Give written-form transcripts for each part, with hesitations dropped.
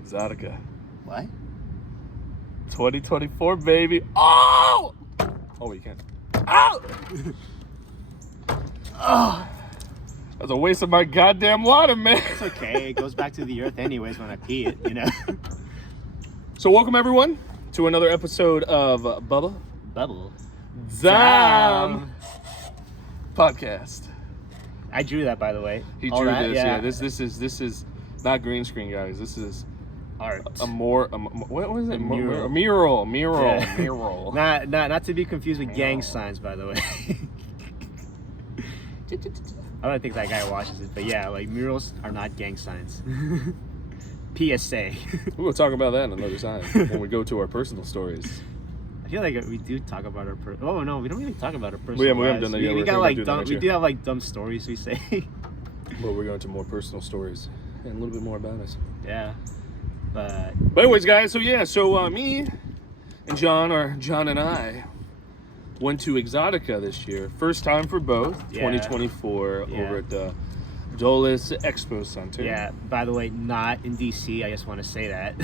EXXXOTICA. What? 2024, baby. Oh! Oh, you can't. Oh! Oh! That's a waste of my goddamn water, man. It's okay. It goes back to the earth anyways when I pee it, you know? So welcome, everyone, to another episode of Bubba Bubble. Zam podcast. I drew that, by the way. He drew this. Yeah. This is not green screen, guys. This is art. What was it? A mural. A mural. Yeah. Mural. Not to be confused with gang signs, by the way. I don't think that guy watches it, but yeah, like murals are not gang signs. PSA. We'll talk about that another time when we go to our personal stories. I feel like we do talk about our oh no, we don't really talk about our personal We haven't lives. done that yet. We got like dumb. We do have like dumb stories we say. But we're going to more personal stories and a little bit more about us. Yeah, but anyways, guys. So me and John and I went to EXXXOTICA this year. First time for both. Yeah. 2024 over at the Dulles Expo Center. Yeah. By the way, not in DC. I just want to say that.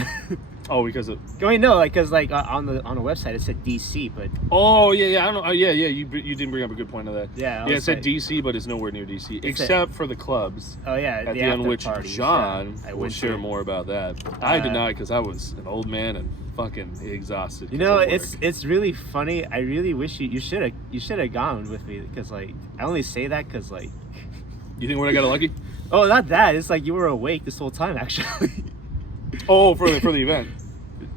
Oh, because of. Wait, no, like, cause like on the website it said DC, but. Oh yeah. I don't know. Yeah. You didn't bring up a good point of that. Yeah. It said DC, but it's nowhere near DC, except for the clubs. Oh yeah. At the end, which parties, John yeah, will share more about that. I did not, because I was an old man and fucking exhausted. You know, it's really funny. I really wish you should have gone with me, because like I only say that because like. You think when I got lucky? Oh, not that. It's like you were awake this whole time, actually. Oh, for the event.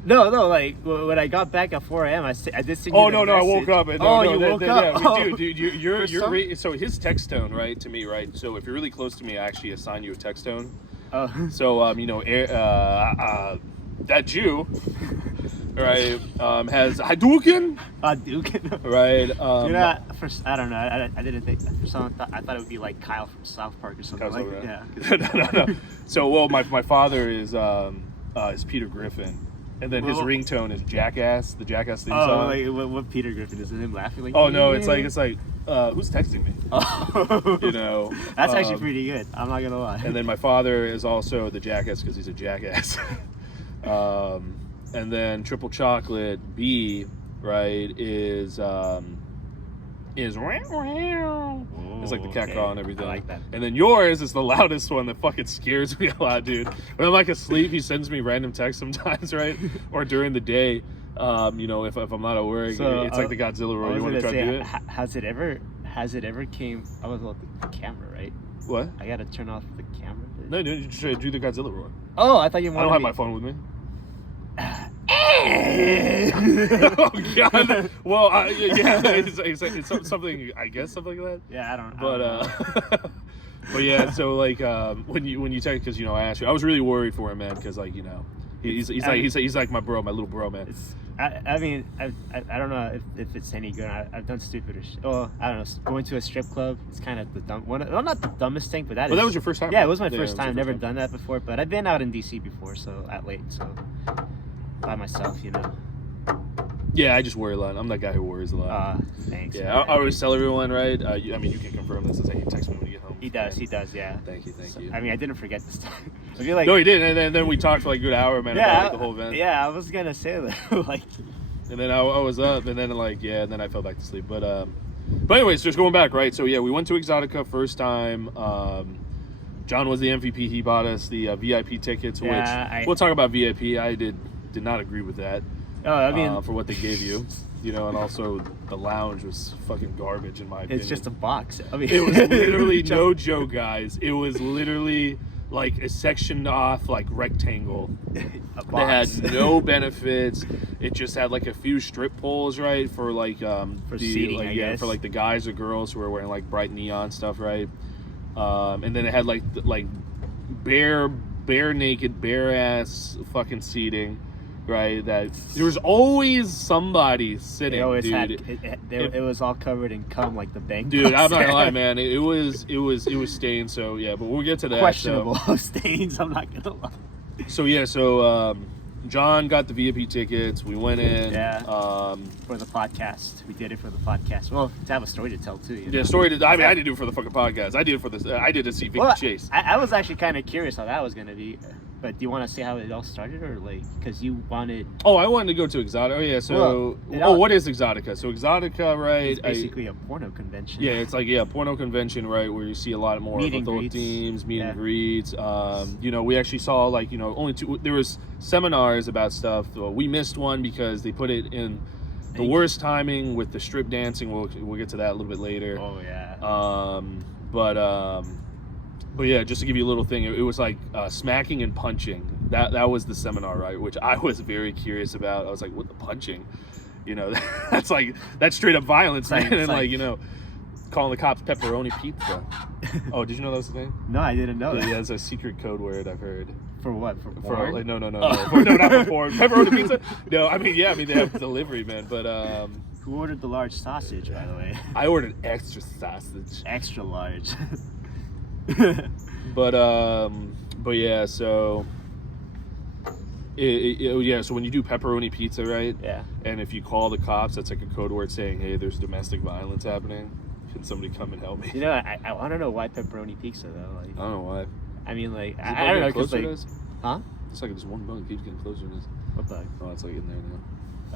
No, like when I got back at 4 a.m. I did sing. Oh no, I woke up. And, you woke up. Yeah, dude, you're so his text tone, right, to me, right. So if you're really close to me, I actually assign you a text tone. Oh. So that Jew, right, has Hadouken. Hadouken. Right. I don't know. I didn't think for some. I thought it would be like Kyle from South Park or something. Kyle's like that. Yeah. No. So my father is Peter Griffin, and then his ringtone is Jackass, the Jackass theme song. Oh, like what Peter Griffin is? Him laughing like? Oh no, it's like who's texting me? Oh. You know. That's actually pretty good. I'm not gonna lie. And then my father is also the Jackass because he's a jackass. And then Triple Chocolate B, right, is it's like the cat call and everything. I like that. And then yours is the loudest one that fucking scares me a lot, dude. When I'm like asleep, he sends me random texts sometimes, right? Or during the day, you know, if I'm not at work, so, it's like the Godzilla roar. You want to try to do it? Has it ever came? I was on the camera, right? What? I gotta turn off the camera. No, dude, you should do the Godzilla roar. Oh, I thought you wanted. I don't have my phone with me. Oh God! Well, yeah, it's something. I guess something like that. Yeah, I don't. But yeah, so like when you text, because you know I asked you, I was really worried for him, man, because like you know he's like my bro, my little bro, man. I mean I don't know if it's any good. I've done stupider shit. Oh, I don't know. Going to a strip club, it's kind of the dumb one. Well, not the dumbest thing, but that was your first time. Yeah, it was my first time. Never done that before, but I've been out in DC before, so by myself, you know. Yeah, I just worry a lot. I'm that guy who worries a lot. Thanks. Yeah, I always tell everyone, right? I mean, you can confirm this. Is that you text me when you get home. He does, yeah. Thank you. I mean, I didn't forget this time. I feel like no, he did, and then we talked for like a good hour, man, about like, the whole event. Yeah, I was gonna say that, like. And then I was up, and then and then I fell back to sleep. But anyways, just going back, right? So yeah, we went to EXXXOTICA first time. John was the MVP. He bought us the VIP tickets, which we'll talk about VIP. I did not agree with that. Oh, I mean, for what they gave you, you know, and also the lounge was fucking garbage in my opinion. It's just a box. I mean, it was literally no joke, guys. It was literally like a sectioned off like rectangle. A box. They had no benefits. It just had like a few strip poles, right, for like for seating, like, I guess. for like the guys or girls who were wearing like bright neon stuff, right? And then it had like bare naked, bare ass fucking seating. Right, that there was always somebody sitting. They always dude. It was all covered in cum, like the bank. Dude, I'm not gonna lie, man. It was stained. So yeah, but we'll get to that. Questionable stains. I'm not gonna lie. So yeah, John got the VIP tickets. We went in. Yeah. For the podcast, we did it for the podcast. Well, to have a story to tell too. You know? Yeah, story. I mean, I didn't do it for the fucking podcast. I did it for this. I did to see Vicky Chase. I was actually kind of curious how that was gonna be. But do you want to say how it all started, or like, because you wanted? Oh, I wanted to go to Exotica. Oh yeah. So, what is Exotica? So Exotica, right? It's basically a porno convention. Yeah, it's like porno convention, right? Where you see a lot more meet of adult themes, meet and greets. You know, we actually saw like only two. There was seminars about stuff. We missed one because they put it in the worst timing with the strip dancing. We'll get to that a little bit later. Oh yeah. But yeah, just to give you a little thing, it was like smacking and punching. That was the seminar, right? Which I was very curious about. I was like, what the punching? You know, that's straight up violence, man. And like calling the cops pepperoni pizza. Oh, did you know that was the thing? No, I didn't know that. Yeah, it's a secret code word I've heard. For what? For porn? Like, no. No, not for porn. Pepperoni pizza? No, I mean, they have delivery, man. But who ordered the large sausage, by the way? I ordered extra sausage. Extra large. But yeah, so so when you do pepperoni pizza, right? Yeah. And if you call the cops, that's like a code word saying, hey, there's domestic violence happening. Can somebody come and help me? You know, I want to know why pepperoni pizza though. Like, I don't know why. I mean, like, I don't know, cause like, huh? It's like this one bug keeps getting closer to this. What bug? Oh, it's like in there now.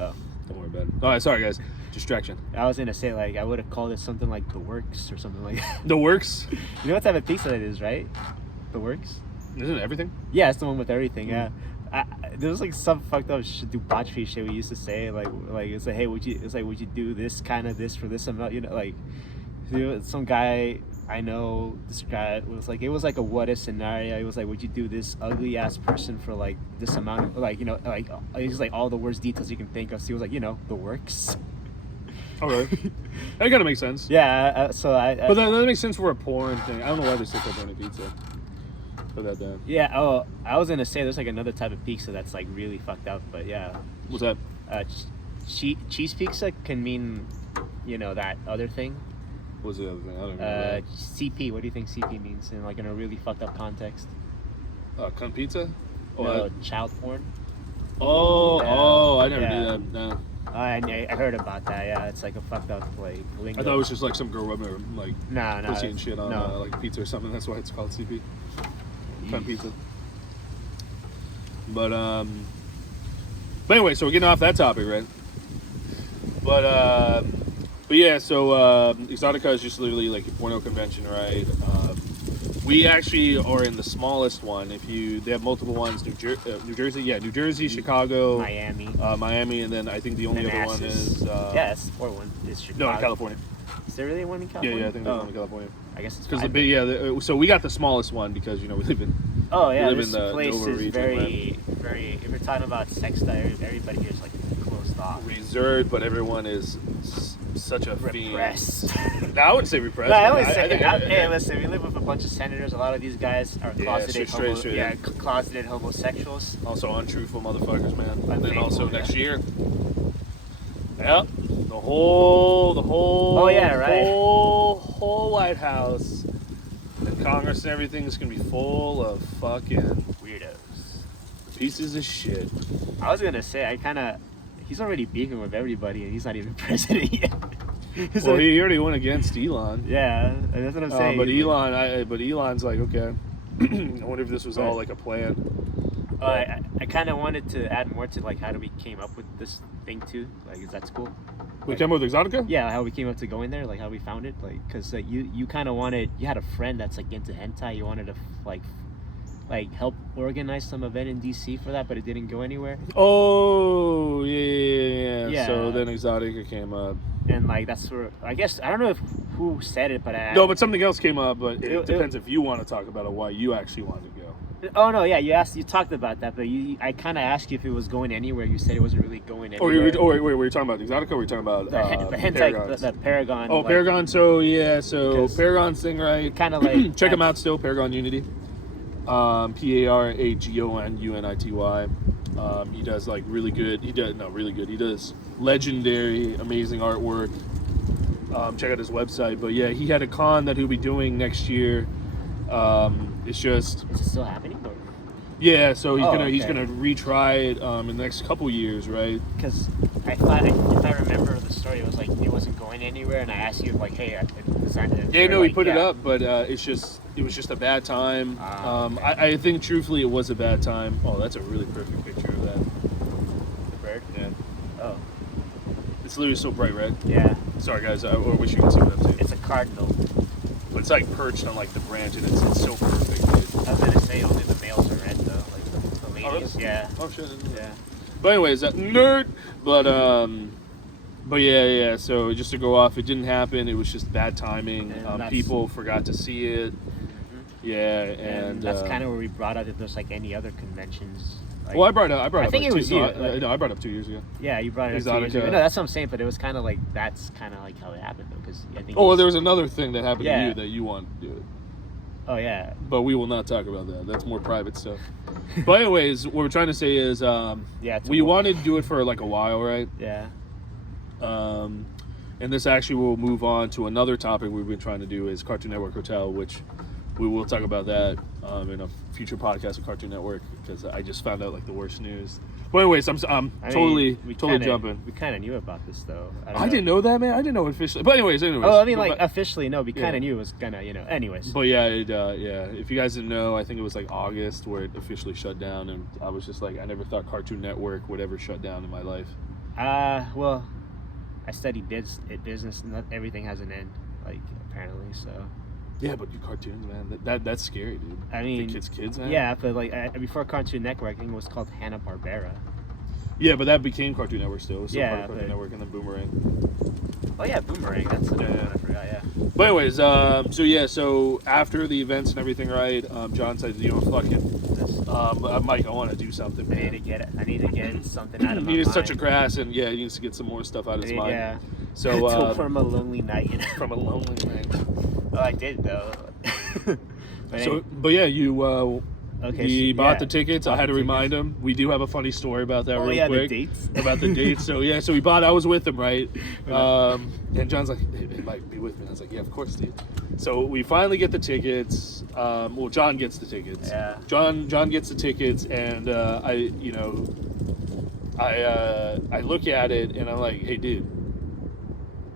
Oh. Don't worry about it. All right, sorry guys. Distraction. I was gonna say, like, I would have called it something like The Works or something like that. The Works? You know what type of pizza that is, right? The Works? Isn't it everything? Yeah, it's the one with everything, yeah. There's like some fucked up debauchery shit we used to say, like it's like, hey, would you do this kind of this for this amount, you know, like some guy I know described it was like a what if scenario. He was like, would you do this ugly ass person for like this amount of, like, you know, like it's like all the worst details you can think of. So he was like, you know, The Works. Okay. That gotta make sense. Yeah, but that makes sense for a porn thing. I don't know why they say pepperoni pizza. Put that down. Yeah. Oh, I was gonna say there's like another type of pizza that's like really fucked up, but yeah. What's that? Cheese pizza can mean, you know, that other thing. What's the other thing? I don't know. CP. What do you think CP means in like in a really fucked up context? Cunt pizza? No, child porn. Oh, I never knew that. No. I heard about that. Yeah, it's like a fucked up like lingo. I thought it was just like some girl rubbing her like pussy and shit on like pizza or something. That's why it's called CP. Cunt pizza. But anyway, so we're getting off that topic, right? But yeah, so Exotica is just literally like a porno convention, right? We actually are in the smallest one. They have multiple ones. New Jersey, Chicago, Miami, and then I think the only other one is it's the one is Chicago. No, California. Is there really one in California? Yeah, I think there's one in California. I guess it's because so we got the smallest one because we live in. Oh yeah, we live this in the place Dover is region, very. If you're talking about sex diaries, everybody here is like closed off, reserved, but everyone is such a repressed. No, I wouldn't say repressed. No, I always say, hey, listen, we live with a bunch of senators. A lot of these guys are closeted, closeted homosexuals. Also untruthful motherfuckers, man. And then also next year, the whole whole White House and Congress and everything is gonna be full of fucking weirdos, pieces of shit. I was gonna say, he's already beefing with everybody, and he's not even president yet. Well, he already went against Elon. Yeah, that's what I'm saying. But Elon's like, okay. I wonder if this was all like a plan. I kind of wanted to add more to like how we came up with this thing too. Like, is that cool? We came up with Exotica? Yeah, how we came up to going there, like how we found it, like because like, you kind of wanted, you had a friend that's like into hentai. You wanted to like help organize some event in DC for that, but it didn't go anywhere. Oh yeah. So then Exotica came up, and like that's where I guess I don't know who said it, but but something else came up. But it depends if you want to talk about it, why you actually wanted to go. Oh no, yeah, you talked about that, but I kind of asked you if it was going anywhere. You said it wasn't really going anywhere. Wait, were you talking about Exotica? Or were you talking about the hentai, the Paragon? Oh, like, Paragon. So Paragon's thing, right? Kind of like check him out still, Paragon Unity. PARAGONUNITY. He does like really good. He does legendary, amazing artwork. Check out his website. But yeah, he had a con that he'll be doing next year. It's just. Is it still happening? Or? Yeah, so he's Oh, he's okay. gonna retry it in the next couple years, right? Because I thought, if I remember the story, it was like it wasn't going anywhere, and I asked you like, hey, is that? Yeah, no, he like, put it up, but it was just a bad time. Okay. I think truthfully it was a bad time. Oh, that's a really perfect picture of that. The bird. Yeah, Oh, it's literally so bright red. yeah. Sorry guys, I wish you could see that too. It's a cardinal. But it's like perched on like the branch, and it's so perfect, dude. I was gonna say only the males are red though, like the ladies. Oh, really? Yeah. Oh shit. I didn't know that. Yeah. But anyways, that nerd. But yeah. So just to go off, it didn't happen. It was just bad timing. And People forgot to see it. Yeah, and that's kind of where we brought up if there's like any other conventions. Like, well, I brought up. I think like it was two, you. no, I brought up 2 years ago. Yeah, you brought it up 2 years ago. Exotica. No, that's what I'm saying. But it was kind of like that's kind of like how it happened though, because I think. Oh, well, there was another thing that happened to Yeah. you that you want to do. Oh yeah. But we will not talk about that. That's more private stuff. But anyways, what we're trying to say is, we wanted to do it for like a while, right? Yeah. And this actually will move on to another topic we've been trying to do is Cartoon Network Hotel, which we will talk about that in a future podcast of Cartoon Network because I just found out like the worst news. But anyways, I'm totally jumping. We kind of knew about this though. I didn't know that, man. I didn't know officially. But anyways. Oh, I mean, like officially, no. We kind of knew it was gonna, Anyways. But yeah, if you guys didn't know, I think it was like August where it officially shut down, and I was just like, I never thought Cartoon Network would ever shut down in my life. Well, I studied business, and not everything has an end, like apparently. So. Yeah, but you cartoons, man, that's scary, dude. I mean, the kids, man. Yeah, but like before Cartoon Network, I think it was called Hanna-Barbera. Yeah, but that became Cartoon Network still. It was still Yeah, part of Cartoon Network and then Boomerang. Oh yeah, Boomerang. That's the one I forgot. Yeah. But anyways, so after the events and everything, right? John said, fuck it. Mike, I want to do something. Man. I need to get something out of my He needs mind. touch of grass, and yeah, he needs to get some more stuff out of his mind. Yeah. So from a lonely night. From a lonely night. Oh, I did though. But yeah, you bought the tickets. I had to remind him. We do have a funny story about that real quick. The dates. About the dates. So yeah, we bought. I was with him, right? And John's like, hey, Mike, be with me. I was like, yeah, of course, dude. So we finally get the tickets. Well, John gets the tickets. Yeah. John gets the tickets, and I look at it and I'm like, hey, dude,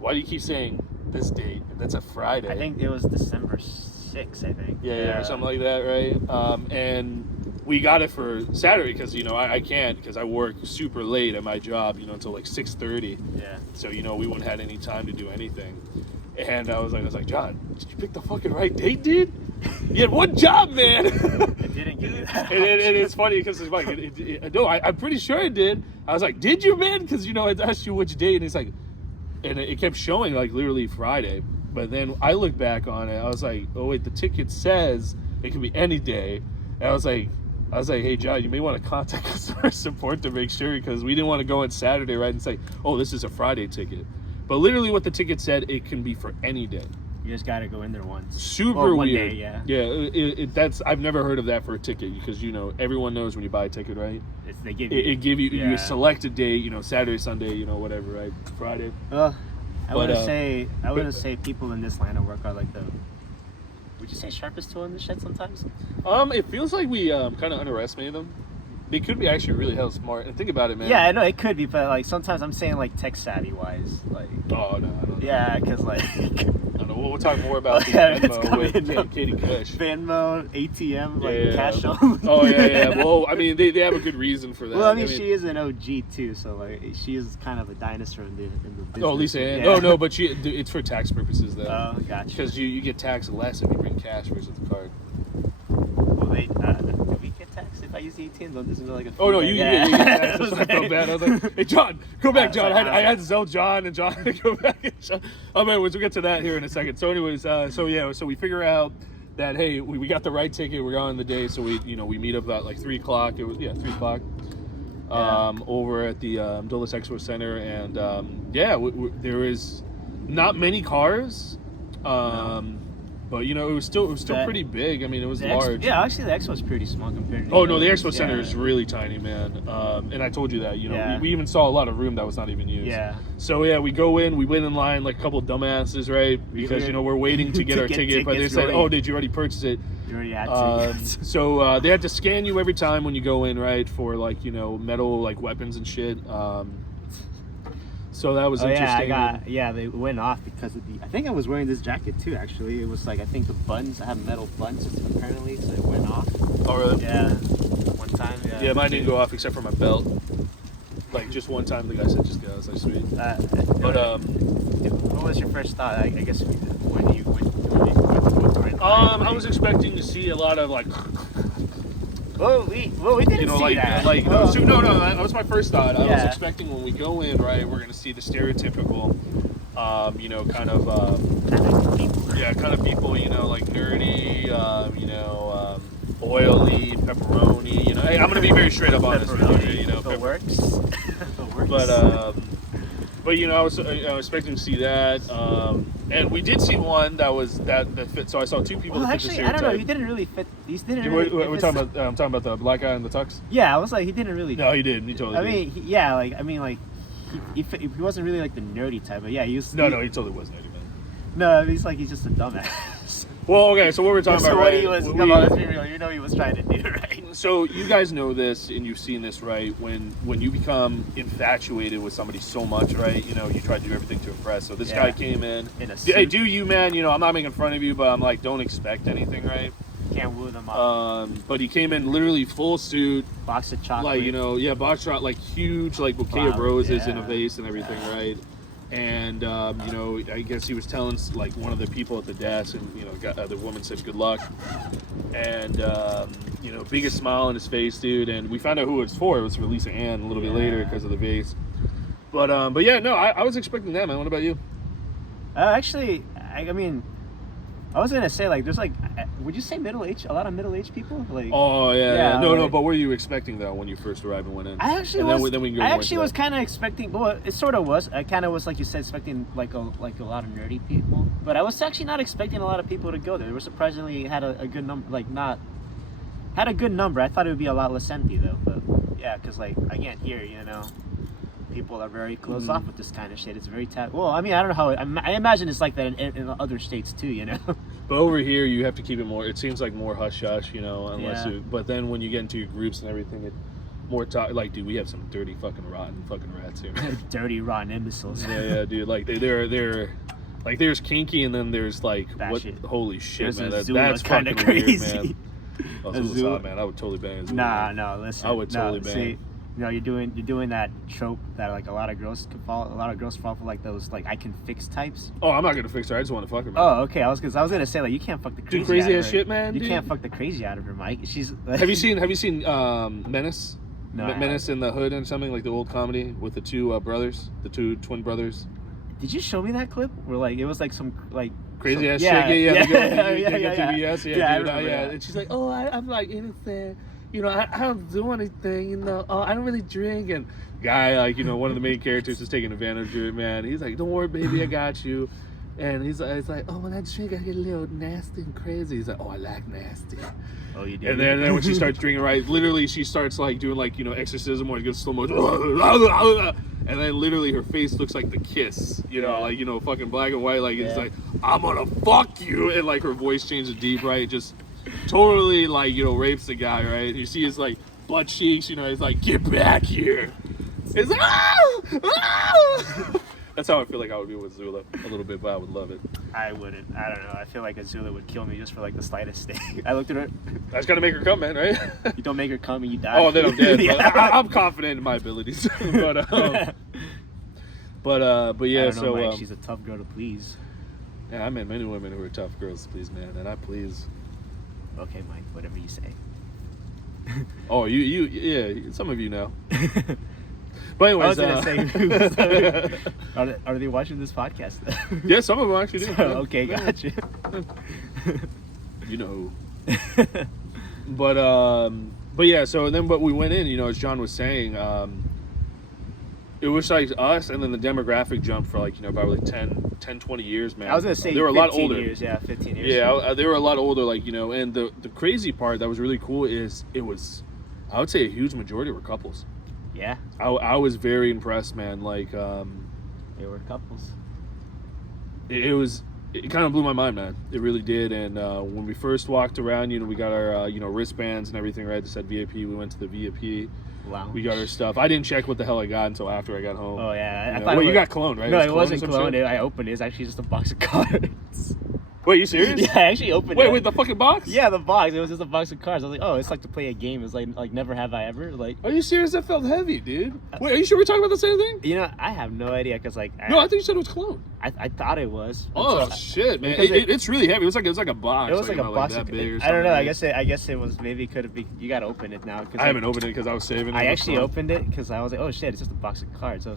why do you keep saying this date? That's a Friday. I think it was December 6th, I think. Yeah, or something like that, right? And we got it for Saturday because I can't because I work super late at my job, until like 6:30. Yeah. So we wouldn't had any time to do anything. And I was like, John, did you pick the fucking right date, dude? You had one job, man. It didn't give you that. And it's funny because it's like, no, I'm pretty sure it did. I was like, did you, man? Because I asked you which date, and it's like, and it kept showing like literally Friday. But then I looked back on it. I was like, oh wait, the ticket says it can be any day. And I was like, hey John, you may want to contact customer support to make sure because we didn't want to go on Saturday, right, and say, oh, this is a Friday ticket. But literally, what the ticket said, it can be for any day. You just gotta go in there once. Super one weird. Day, yeah. Yeah, that's I've never heard of that for a ticket because everyone knows when you buy a ticket, right? They give you. It give you yeah. you select a day, Saturday, Sunday, whatever, right? Friday. I wouldn't say people in this line of work are like the. Would you say sharpest tool in the shed sometimes? It feels like we kind of underestimate them. They could be actually really hell smart. And think about it, man. Yeah, I know it could be, but like sometimes I'm saying like tech savvy wise, like. Oh no, I don't know. Yeah, because like. I don't know. We'll talk more about the Venmo with Katie Kush. Venmo, ATM, cash only. Oh yeah. Well, I mean, they have a good reason for that. Well, I mean, she is an OG too, so like she is kind of a dinosaur in the business. Oh, Lisa Ann. Yeah. No, but it's for tax purposes though. Oh, gotcha. Because you get taxed less if you bring cash versus the card. Well, do we get taxed if I use the ATM? Isn't there like a fee? Oh no, you get taxed. That's why I felt bad. I was like, hey John, go back, John. I had to tell John and John to go back. Anyways, we'll get to that here in a second. So anyways, so we figure out that hey, we got the right ticket. We're on the day, so we meet up about like 3 o'clock. It was 3 o'clock. Over at the Dulles Expo Center, and there is not many cars. But you know, it was still pretty big. I mean, it was large. Actually, the Expo was pretty small compared to. Oh no, the Expo Center is really tiny, man. And I told you that. You know, we even saw a lot of room that was not even used. Yeah. So yeah, we go in. We wait in line like a couple of dumbasses, right? Because you know we're waiting to get our ticket, but they said, "Oh, did you already purchase it?" You already had to. So they had to scan you every time when you go in, right? For like metal like weapons and shit. So that was interesting. They went off because of I think I was wearing this jacket too, actually. It was like, I think the buttons, I have metal buttons apparently, so it went off. Oh, really? Yeah. One time, yeah. Yeah, mine didn't go off except for my belt. Like, just one time the guy said, just go. I was like, sweet. But, what was your first thought, I guess, when you went I was expecting to see a lot of, like... we didn't see that. No, that was my first thought. I was expecting when we go in, right, we're going to see the stereotypical, kind of people, like nerdy, oily, pepperoni, Hey, I'm going to be very straight up honest with you, The works. The works. But I was expecting to see that, and we did see one that fit. So I saw two people. Well, that actually, fit the I don't know. He didn't really fit. These didn't. We're talking about. I'm talking about the black guy in the tux. Yeah, I was like, he didn't really. No, he did. He totally did. He wasn't really like the nerdy type, but yeah, he was. No, he totally was nerdy, man. No, he's just a dumbass. Well, okay, so what we're talking about, right? Let's be real. You know he was trying to do, right? So you guys know this, and you've seen this, right? When you become infatuated with somebody so much, right? You try to do everything to impress. So this guy came in a suit. Hey, do you, man? I'm not making fun of you, but I'm like, don't expect anything, right? Can't woo them up. But he came in literally full suit, box of chocolate. Box shot, like huge, like bouquet of roses in a vase and everything, right? And I guess he was telling like one of the people at the desk, and the woman said good luck, and biggest smile on his face, dude. And we found out who it was for. It was for Lisa Ann a little bit later because of the vase. But yeah, no, I was expecting that, man. What about you? Actually, I was gonna say, like, there's like, would you say a lot of middle-aged people? Like, oh yeah. No, but what were you expecting though when you first arrived and went in? I actually was kind of expecting. Well, it sort of was. I kind of was, like you said, expecting like a lot of nerdy people. But I was actually not expecting a lot of people to go there. They were surprisingly had a good number. Had a good number. I thought it would be a lot less empty though. But yeah, because like again here, people are very closed off with this kind of shit. It's very well, I don't know how I imagine it's like that in other states too, But over here you have to keep it more, it seems like more hush hush, unless but then when you get into your groups and everything, it more talk. Like, dude, we have some dirty fucking rotten fucking rats here, man. Dirty rotten imbeciles. Yeah, dude. Like they're like, there's kinky, and then there's like what? Shit. Holy shit, there's man! That's kind of crazy, weird, man. Oh, Zula's hot, man. I would totally bang Zula. Nah, listen. I would totally bang. See, you're doing that trope that like a lot of girls fall for, like those like I can fix types. Oh, I'm not gonna fix her. I just want to fuck her, man. Oh, okay. I was gonna say, like, you can't fuck the crazy. Dude, crazy out ass of her. shit, man. You can't fuck the crazy out of her, Mike. She's. Like, Have you seen Menace? No, Menace in the Hood and something, like the old comedy with the two brothers, the two twin brothers. Did you show me that clip where like it was like some like crazy ass shit? Yeah. And she's like, oh, I'm like innocent. I don't do anything. I don't really drink. And guy, like, one of the main characters is taking advantage of it, man. He's like, don't worry, baby, I got you. And he's like, oh, when I drink, I get a little nasty and crazy. He's like, oh, I like nasty. Oh, you do. And then when she starts drinking, right, literally she starts like doing like exorcism, or it goes slow motion, and then literally her face looks like the Kiss, fucking black and white, like it's like, I'm gonna fuck you, and like her voice changes deep, right, just totally like rapes the guy, right. You see his like butt cheeks, he's like, get back here. It's like, That's how I feel like I would be with Zula a little bit, but I would love it. I wouldn't. I don't know. I feel like Azula would kill me just for like the slightest thing. I looked at her. I just gotta make her come, man, right? You don't make her come and you die. Oh, then I'm dead. Yeah. I'm confident in my abilities. but yeah. I don't know, Mike, she's a tough girl to please. Yeah, I met many women who are tough girls to please, man, and I please. Okay, Mike. Whatever you say. Oh, yeah. Some of you know. But anyways, I was gonna say, are they watching this podcast? Yeah, some of them actually do. Okay, gotcha. You know. But yeah. So then, but we went in. As John was saying, It was like us, and then the demographic jumped for like, you know, about like 10, 20 years, man. I was gonna say they were a lot older. Years, yeah, 15 years. Yeah, they were a lot older, like, you know. And the crazy part that was really cool is it was, I would say, a huge majority were couples. Yeah. I was very impressed, man. Like, they were couples. It kind of blew my mind, man. It really did. And when we first walked around, you know, we got our you know, wristbands and everything, right? That said VIP. We went to the VIP. Lounge. We got our stuff. I didn't check what the hell I got until after I got home. Oh yeah, I thought you got clone, right? No, it wasn't clone. I opened it. It's actually just a box of cards. Wait, you serious? Yeah, I actually opened it. Wait, the fucking box? Yeah, the box. It was just a box of cards. I was like, oh, it's like to play a game. It's like never have I ever. Like, are you serious? That felt heavy, dude. Wait, are you sure we're talking about the same thing? You know, I have no idea because like. No, I think you said it was clone. I thought it was. Oh shit, man! It's really heavy. It was like a box. It was like a box. That big or I don't know. Right? I guess it was maybe could have been. You gotta open it now. I haven't opened it because I was saving it. I actually opened it because I was like, oh shit, it's just a box of cards.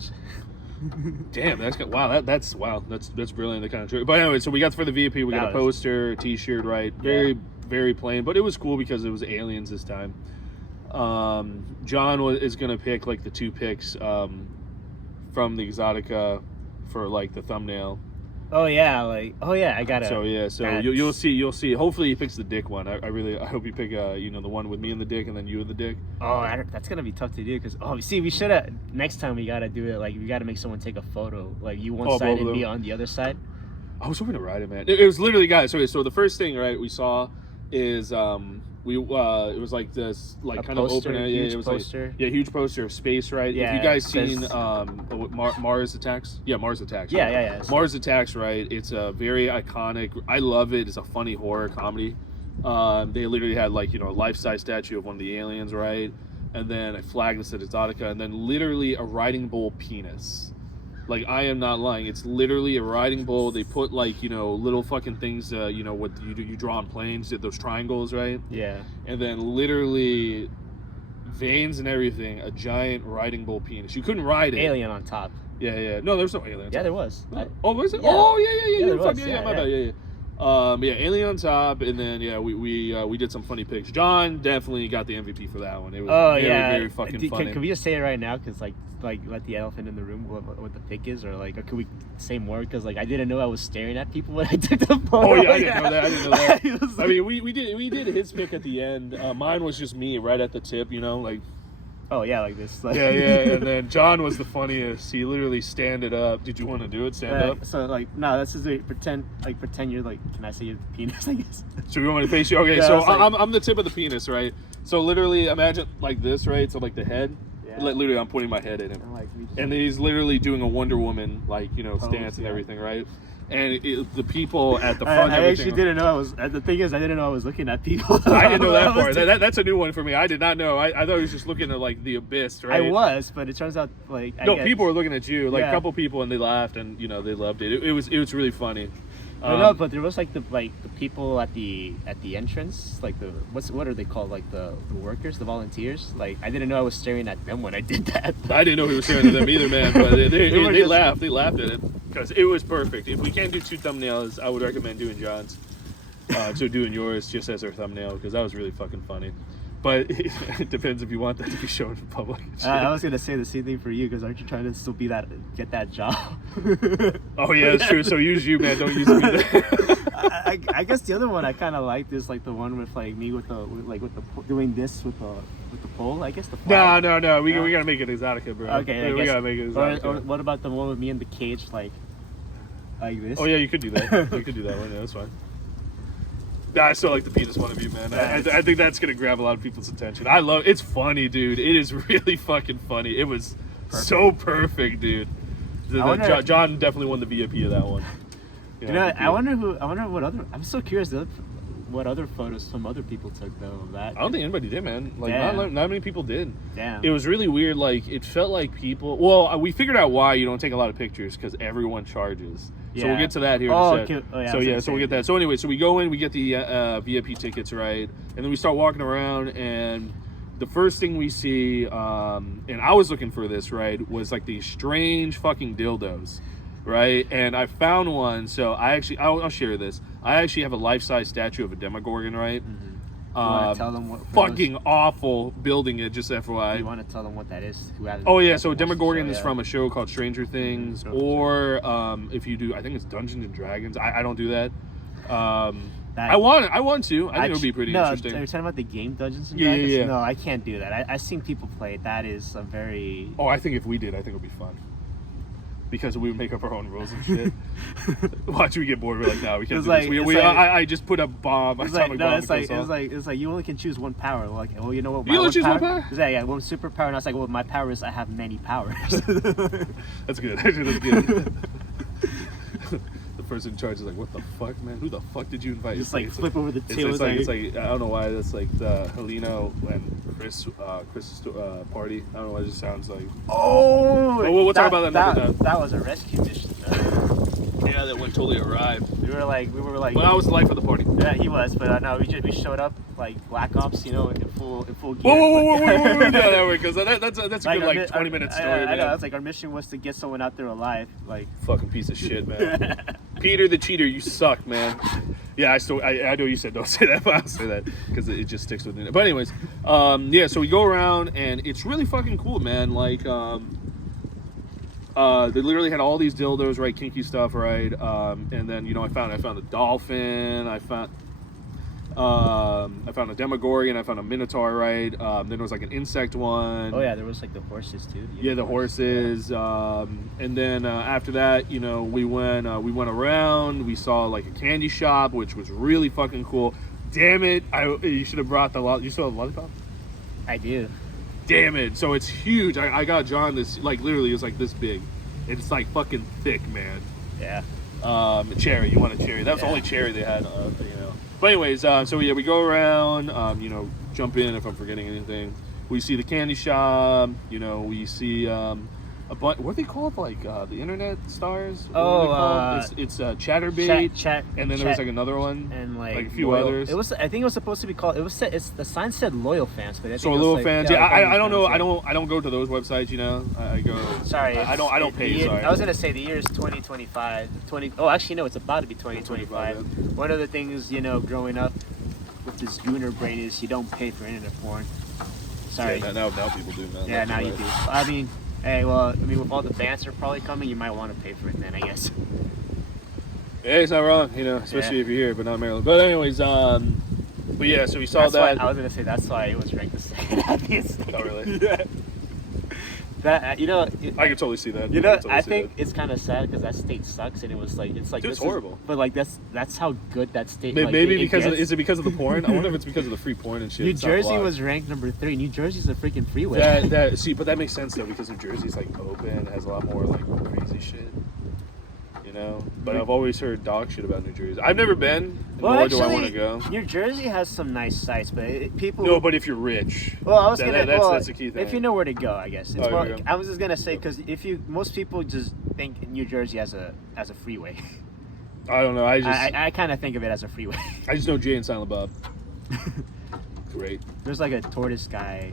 Damn, that's that's brilliant. The kind of true. But anyway, so we got for the VIP. We got a poster, a T-shirt, right? Very plain, but it was cool because it was aliens this time. John is gonna pick like the 2 picks from the Exotica for like the thumbnail. Oh yeah, I got it. So yeah, you'll see. Hopefully he picks the dick one. I hope you pick you know, the one with me and the dick, and then you and the dick. Oh, that's gonna be tough to do because we should have next time we gotta do it like we gotta make someone take a photo like you one side and me on the other side. I was hoping to ride it, man. It was literally, guys. Okay, so the first thing, right, we saw is it was like this, like a kind poster, of open. Huge it was poster. Like, huge poster of space, right? Yeah, Have you guys seen Mars Attacks? Yeah, Mars Attacks. Right? Yeah. Mars Attacks, right? It's a very iconic. I love it. It's a funny horror comedy. They literally had like, you know, a life-size statue of one of the aliens, right? And then a flag that said Exotica, and then literally a riding bull penis. Like, I am not lying. It's literally a riding bull. They put like, you know, little fucking things, you know, what you draw on planes, those triangles, right? Yeah. And then literally veins and everything, a giant riding bull penis. You couldn't ride it. Alien on top. Yeah. No, there was no alien on top. Yeah, there was. Oh, was it? Yeah. Oh, yeah. There was. My bad. Yeah. Alien on top, and then we did some funny picks. John definitely got the MVP for that one. It was very fucking funny. Can we just say it right now? Because like let the elephant in the room what the pick is, or like, or could we say more? Because like I didn't know I was staring at people when I took the photo. Oh yeah, I didn't know that. I mean, we did his pick at the end. Mine was just me right at the tip, you know, like. Oh yeah, like this. Like... Yeah, and then John was the funniest. He literally standed up. Did you want to do it? Stand up? So like, no, this is pretend you're like, can I say you're the penis? I guess. So we want to face you? Okay, yeah, so like... I'm the tip of the penis, right? So literally, imagine like this, right? So like the head. Yeah. Literally, I'm putting my head in him, and he's literally doing a Wonder Woman, like, you know, stance and everything, right? And the people at the front. I actually didn't know I was. The thing is, I didn't know I was looking at people. I didn't know that part. That's a new one for me. I did not know. I thought he was just looking at like the abyss, right? I was, but it turns out like people were looking at you, like a couple people, and they laughed, and you know, they loved it. It was really funny. No, but there was like the people at the entrance, like what are they called, like the workers, the volunteers. Like I didn't know I was staring at them when I did that. I didn't know he was staring at them either, man. But they laughed. They laughed at it because it was perfect. If we can't do 2 thumbnails, I would recommend doing John's. So doing yours just as our thumbnail, because that was really fucking funny. But it depends if you want that to be shown in public. I was gonna say the same thing for you, because aren't you trying to still get that job? Oh yeah, that's true. So use you, man. Don't use me. I guess the other one I kind of liked is like the one with like me with the doing this with the pole. I guess the flag. No. We gotta make it Exotica, bro. Okay, we gotta make it Exotica. Or what about the one with me in the cage, like this? Oh yeah, you could do that. You could do that one. Yeah, that's fine. I still like the penis one of you, man. I think that's gonna grab a lot of people's attention. It's funny, dude. It is really fucking funny. It was so perfect, dude. John definitely won the VIP of that one. You know, I wonder what other. I'm so curious what other photos some other people took though of that. I don't think anybody did, man. Like not many people did. Damn. It was really weird. Like it felt like people. Well, we figured out why you don't take a lot of pictures, because everyone charges. Yeah. So we'll get to that here in a second. Okay. So we'll get that. So anyway, so we go in, we get the VIP tickets, right, and then we start walking around, and the first thing we see, and I was looking for this, right, was like these strange fucking dildos. Right, and I found one, so I'll share this. I actually have a life-size statue of a Demogorgon, right? Mm-hmm. want to tell them what? Fucking awful building it, just FYI. You want to tell them what that is? Oh yeah, so Demogorgon is from a show called Stranger Things, Oh, or if you do, I think it's Dungeons and Dragons. I don't do that. I want to. I think it would be pretty interesting. Are you talking about the game Dungeons and Yeah, Dragons? yeah. No, I can't do that. I've seen people play it. That is a very... Oh, I think if we did, I think it would be fun. Because we would make up our own rules and shit. Watch we get bored. We're like, no, we can't do this. I just put a bomb. It's like, no, it's like you only can choose one power. Like, well, you know what? You only choose one power? Yeah, one superpower. And I was like, well, my power is I have many powers. That's good. Actually, that's good. The person in charge is like, what the fuck, man? Who the fuck did you invite? Just like flip over the tail. It's like I don't know why that's like the Helena and Chris party. I don't know why it just sounds like. Oh, we'll talk about that another time. That was a rescue mission. Yeah, that one totally arrived. We were like. Well, I was the life of the party. Yeah, he was, but no, we showed up like Black Ops, you know, in full gear. Whoa, because that's a good like 20-minute story. I know. It's like our mission was to get someone out there alive. Like fucking piece of shit, man. Peter the cheater, you suck, man. Yeah, I know you said don't say that, but I'll say that because it just sticks with me. But anyways, yeah, so we go around and it's really fucking cool, man. Like, they literally had all these dildos, right, kinky stuff, right, and then I found a dolphin, I found a Demogorgon, I found a Minotaur, right. Then there was like an insect one. Oh yeah, there was like the horses too. Yeah, the horses. And then after that, we went around. We saw like a candy shop, which was really fucking cool. Damn it! You should have brought you saw the lollipop? I do. Damn it! So it's huge. I got John this, like literally it's like this big. It's like fucking thick, man. Yeah. Cherry. You want a cherry? That was the only cherry they had. But anyways, so yeah, we go around, jump in if I'm forgetting anything. We see the candy shop, we see a bunch, what are they called? Like the internet stars? It's Chatterbait. And then there was like another one. And like a few others. I think it was supposed to be called, the sign said Loyal Fans, but I think so Loyal Fans, yeah, I don't know, I don't go to those websites, I go. Sorry. I don't pay, sorry. I was gonna say the year is 2025. Actually no, it's about to be 2025. One of the things, growing up with this Gooner brain is you don't pay for internet porn. Sorry. Yeah, now people do, man. Yeah, now you do. I mean, with all the bands that are probably coming, you might want to pay for it then, I guess. Yeah, it's not wrong, especially if you're here, but not Maryland. But anyways, but yeah, so we saw that. I was gonna say that's why it was ranked the second happiest state. Oh really? Yeah. That I can totally see that. I think it's kind of sad because that state sucks, and it's like dude, it's horrible. But like that's how good that state. Maybe is it because of the porn? I wonder if it's because of the free porn and shit. New Jersey was ranked number 3. New Jersey's a freaking freeway. But that makes sense though because New Jersey's like open, has a lot more like crazy shit. But I've always heard dog shit about New Jersey. I've never been, nor do I want to go. New Jersey has some nice sites, but people. No, but if you're rich, well, that's the key thing. If you know where to go, I guess. I was just gonna say because most people just think New Jersey as a freeway. I don't know. I kind of think of it as a freeway. I just know Jay and Silent Bob. Great. There's like a tortoise guy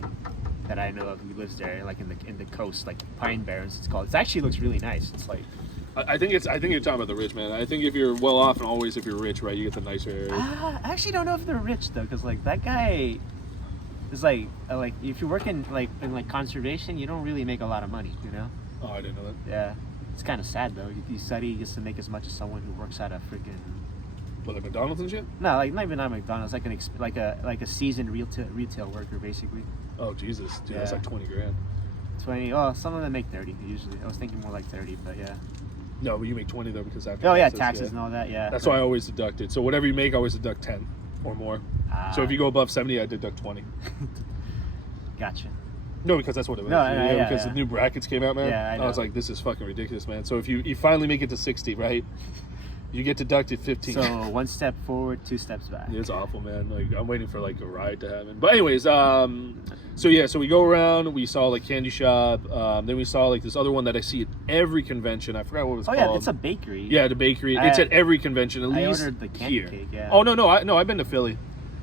that I know of who lives there, like in the coast, like Pine Barrens. It's called. It actually looks really nice. It's like. I think you're talking about the rich, man. I think if you're well off and always if you're rich, right, you get the nicer area. I actually don't know if they're rich though, because like that guy is like if you work in conservation, you don't really make a lot of money, Oh, I didn't know that. Yeah, it's kind of sad though. You study just to make as much as someone who works at a freaking. What, like McDonald's and shit? No, like not even McDonald's, like a seasoned retail worker basically. Oh Jesus, dude, that's like 20 grand. 20. Oh, some of them make 30 usually. I was thinking more like 30, but yeah. No, but you make 20 though because after taxes and all that, yeah. That's why I always deduct it. So whatever you make, I always deduct 10 or more. So if you go above 70, I deduct 20. Gotcha. No, because that's what it was. Because the new brackets came out, man. Yeah, I know. I was like, this is fucking ridiculous, man. So if you finally make it to 60, right? You get deducted 15. So 1 step forward, 2 steps back. Yeah, it's awful, man. Like I'm waiting for like a ride to happen. But anyways, so we go around. We saw like candy shop. Then we saw like this other one that I see at every convention. I forgot what it was called. Oh yeah, it's a bakery. Yeah, the bakery. It's at every convention. At least I ordered the candy cake. Yeah. Oh no, I've been to Philly.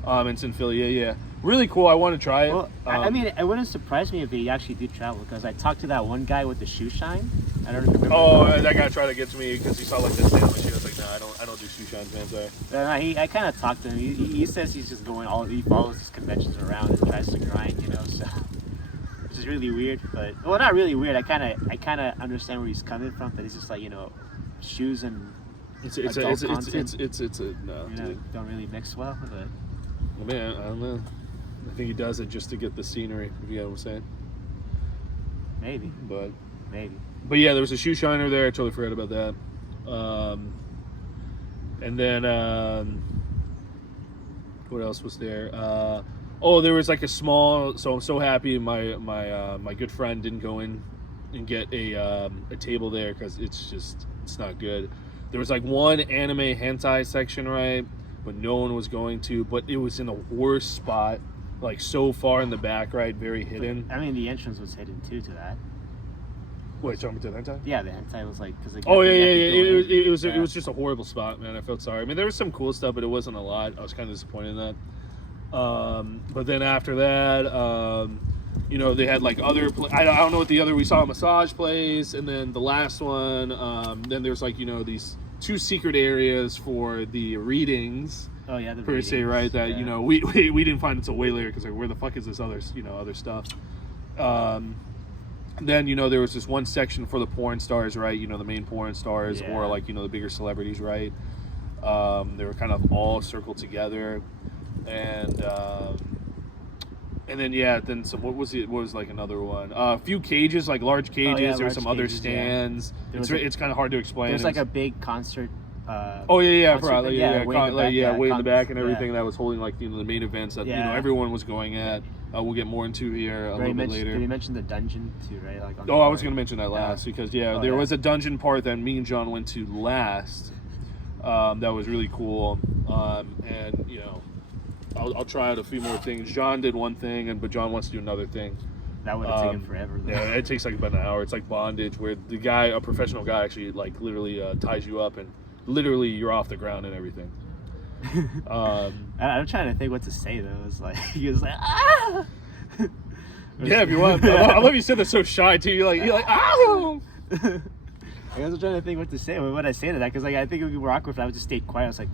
It's in Philly. Yeah. Really cool. I want to try it. Well, I mean, it wouldn't surprise me if he actually did travel because I talked to that one guy with the shoe shine. I don't remember. Oh, that guy tried to get to me because he saw like this sandwich. He was like, no, I don't do shoe shines, man. Sorry. I kind of talked to him. He says he's just going he follows his conventions around and tries to grind, you know. So, which is really weird, but well, not really weird. I kind of understand where he's coming from. But it's just like, you know, shoes and It's adult content, no, you know, dude. don't really mix well. But Well, man, I don't know. I think he does it just to get the scenery. If you know what I'm saying. maybe. But yeah, there was a shoe shiner there. I totally forgot about that. And then what else was there? There was like a small. So I'm so happy my good friend didn't go in and get a table there because it's not good. There was like one anime hentai section, right? But no one was going to. But it was in the worst spot, like so far in the back, right? Very hidden. I mean, the entrance was hidden too to that. Wait, talking about the hentai? Yeah, the hentai was like because. Oh yeah. It was just a horrible spot, man. I felt sorry. I mean, there was some cool stuff, but it wasn't a lot. I was kind of disappointed in that. But then after that, you know, they had like other. I don't know what the other. We saw a massage place, and then the last one. Then there's like, you know, these 2 secret areas for the readings. Oh yeah, the per se, readings, right? That you know we didn't find until way later because like, where the fuck is this other stuff? Then, you know, there was this one section for the porn stars, right? You know, the main porn stars, or like, you know, the bigger celebrities, right? They were kind of all circled together, and then then some. What was like another one? A few cages, like large cages. There were some other stands. Yeah. It's kind of hard to explain. There's like a big concert. Way in the back and everything, yeah. that was holding like, you know, the main events that you know everyone was going at. We'll get more into here a little bit later. Did we mention the dungeon too, right? Like on I was going to mention that last because there was a dungeon part that me and John went to last. That was really cool, and you know, I'll try out a few more things. John did one thing, but John wants to do another thing. That would have taken forever, though. Yeah, it takes like about an hour. It's like bondage, where the guy, a professional guy, actually like literally ties you up, and literally you're off the ground and everything. I'm trying to think what to say though. It's like he was like, ah. Yeah, if you want. I love you said that so shy too. You're like, ah. I guess I'm trying to think what to say. What would I say to that? Because like I think it would be more awkward if I would just stay quiet. I was like,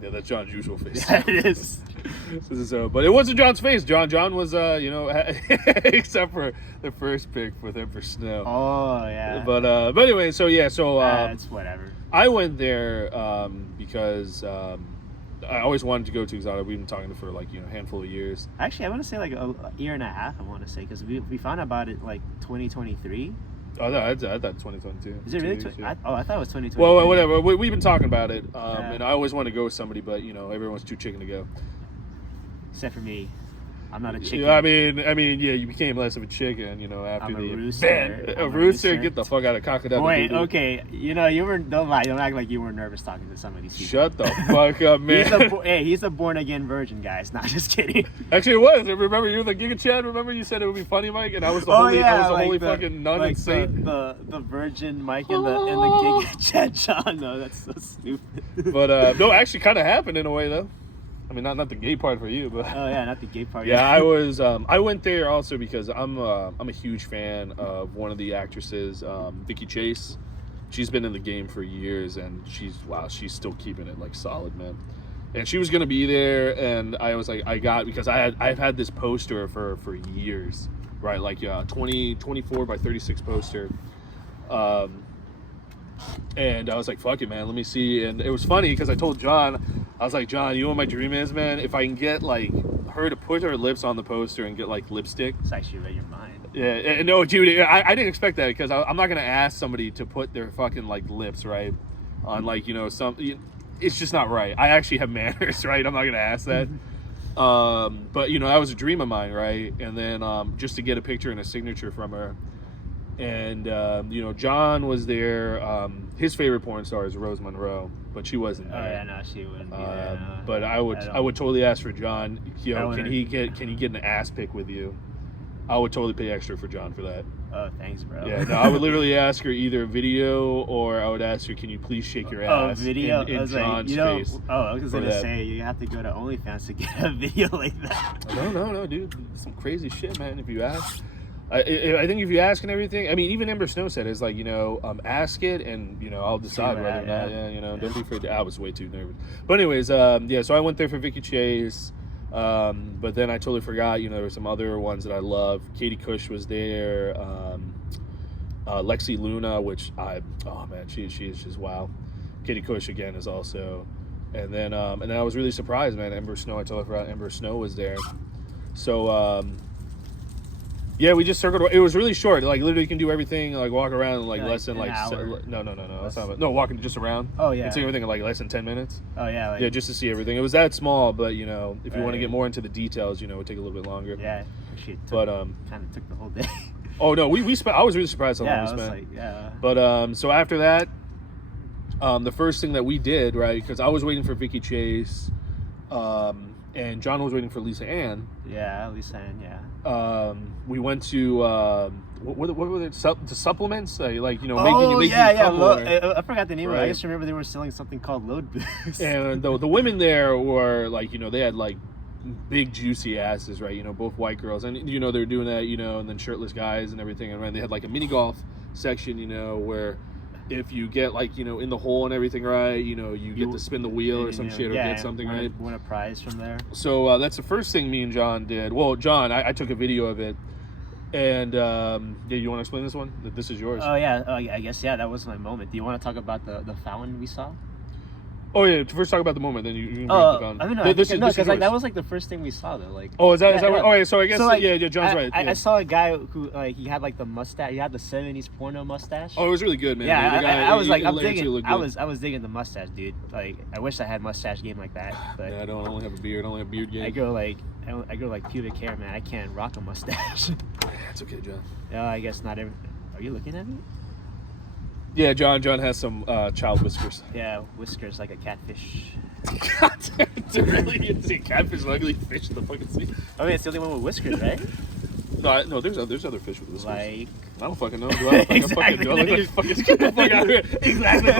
yeah, that's John's usual face. Yeah, it is. So, but it wasn't John's face. John was, you know, except for the first pick with him for Snow. Oh yeah. But anyway, so it's whatever. I went there because I always wanted to go to Exotica. We've been talking for like, you know, a handful of years. Actually, I want to say like a year and a half. I want to say because we found out about it like 2023. Oh no, I thought 2022. Is it really? I thought it was 2023. Well, whatever. We've been talking about it, and I always wanted to go with somebody, but you know, everyone's too chicken to go. Except for me, I'm not a chicken. Yeah, I mean, yeah, you became less of a chicken, you know, after I'm the a rooster. a rooster. Get the fuck out of Cockadoo. Wait, okay, you know, don't lie, don't act like you were nervous talking to some of these people. Shut the fuck up, man. He's a born again virgin, guys. Not just kidding. Actually, it was. Remember, you were the Giga Chad. Remember, you said it would be funny, Mike, and I was the holy fucking nun and saint. The virgin Mike and the Giga Chad John. No, that's so stupid. But no, actually, kind of happened in a way though. I mean, not the gay part for you, but oh yeah, not the gay part. Yeah, I was. I went there also because I'm a huge fan of one of the actresses, Vicky Chase. She's been in the game for years, and she's still keeping it like solid, man. And she was gonna be there, and I was like, because I've had this poster for years, right? Like 24 by 36 poster. And I was like, fuck it, man, let me see. And it was funny because I told John, I was like, John, you know what my dream is, man? If I can get like her to put her lips on the poster and get like lipstick. It's actually read your mind. Yeah, no, dude, I didn't expect that because I'm not gonna ask somebody to put their fucking like lips, right, on like, you know, it's just not right. I actually have manners, right? I'm not gonna ask that. But you know, that was a dream of mine, right? And then just to get a picture and a signature from her. And you know, John was there. His favorite porn star is Rose Monroe, but she wasn't there. Oh yeah, no, she wouldn't be there. No. But I would totally ask for John. You know, can he get an ass pic with you? I would totally pay extra for John for that. Oh, thanks, bro. Yeah, no, I would literally ask her either video or I would ask her, can you please shake your ass video? in John's face? Oh, I was gonna say you have to go to OnlyFans to get a video like that. No, dude, some crazy shit, man. If you ask. I think if you ask and everything, I mean, even Ember Snow said it's like, ask it and I'll decide whether or not. Yeah, don't be afraid to. I was way too nervous. But anyways, yeah. So I went there for Vicky Chase, but then I totally forgot. There were some other ones that I love. Katie Cush was there. Lexi Luna, which she is just wow. Katie Cush again is also, and then I was really surprised, man. Ember Snow, I totally forgot Ember Snow was there. So yeah, we just circled. It was really short. Like literally, you can do everything. Like walk around in like less than like no. That's not no walking just around. Oh yeah. And see everything in like less than 10 minutes. Oh yeah. Like, yeah, just to see everything. It was that small, but if you want to get more into the details, it would take a little bit longer. Yeah. But kind of took the whole day. Oh no, we spent. I was really surprised how long we spent. Like, yeah. But so after that, the first thing that we did, right, because I was waiting for Vicky Chase, and John was waiting for Lisa Ann. Yeah, Lisa Ann. Yeah. We went to what were the supplements? Like Oh making yeah. I forgot the name of it. I Right. just remember they were selling something called Load Boost. And the women there were like, they had like big juicy asses, right? Both white girls, and they were doing that, and then shirtless guys and everything, and they had like a mini golf section, where if you get like in the hole and everything, right, you get to spin the wheel or some shit or get something, right? Win a prize from there. So that's the first thing me and John did. Well, John, I took a video of it, and yeah, you want to explain this one? This is yours. Oh yeah, I guess that was my moment. Do you want to talk about the fountain we saw? Oh yeah, first talk about the moment, then you can I mean, because like that was like the first thing we saw though. Like, is that what? Oh yeah, so I guess so, like, yeah, John's right. I saw a guy who like he had like the mustache. He had the '70s porno mustache. Oh, it was really good, man. Yeah, the guy, I was like, I'm digging. I was was digging the mustache, dude. Like, I wish I had mustache game like that. But yeah, I don't only have a beard. I only have beard game. I grow like pubic hair, man. I can't rock a mustache. It's okay, John. I guess not every. Are you looking at me? Yeah, John has some child whiskers. Yeah, whiskers like a catfish. God damn it, really? You see catfish, an ugly fish in the fucking sea? I mean, it's the only one with whiskers, right? No, there's other fish with whiskers. Like, I don't fucking know. Do I look like fucking get the fuck out of here? Exactly.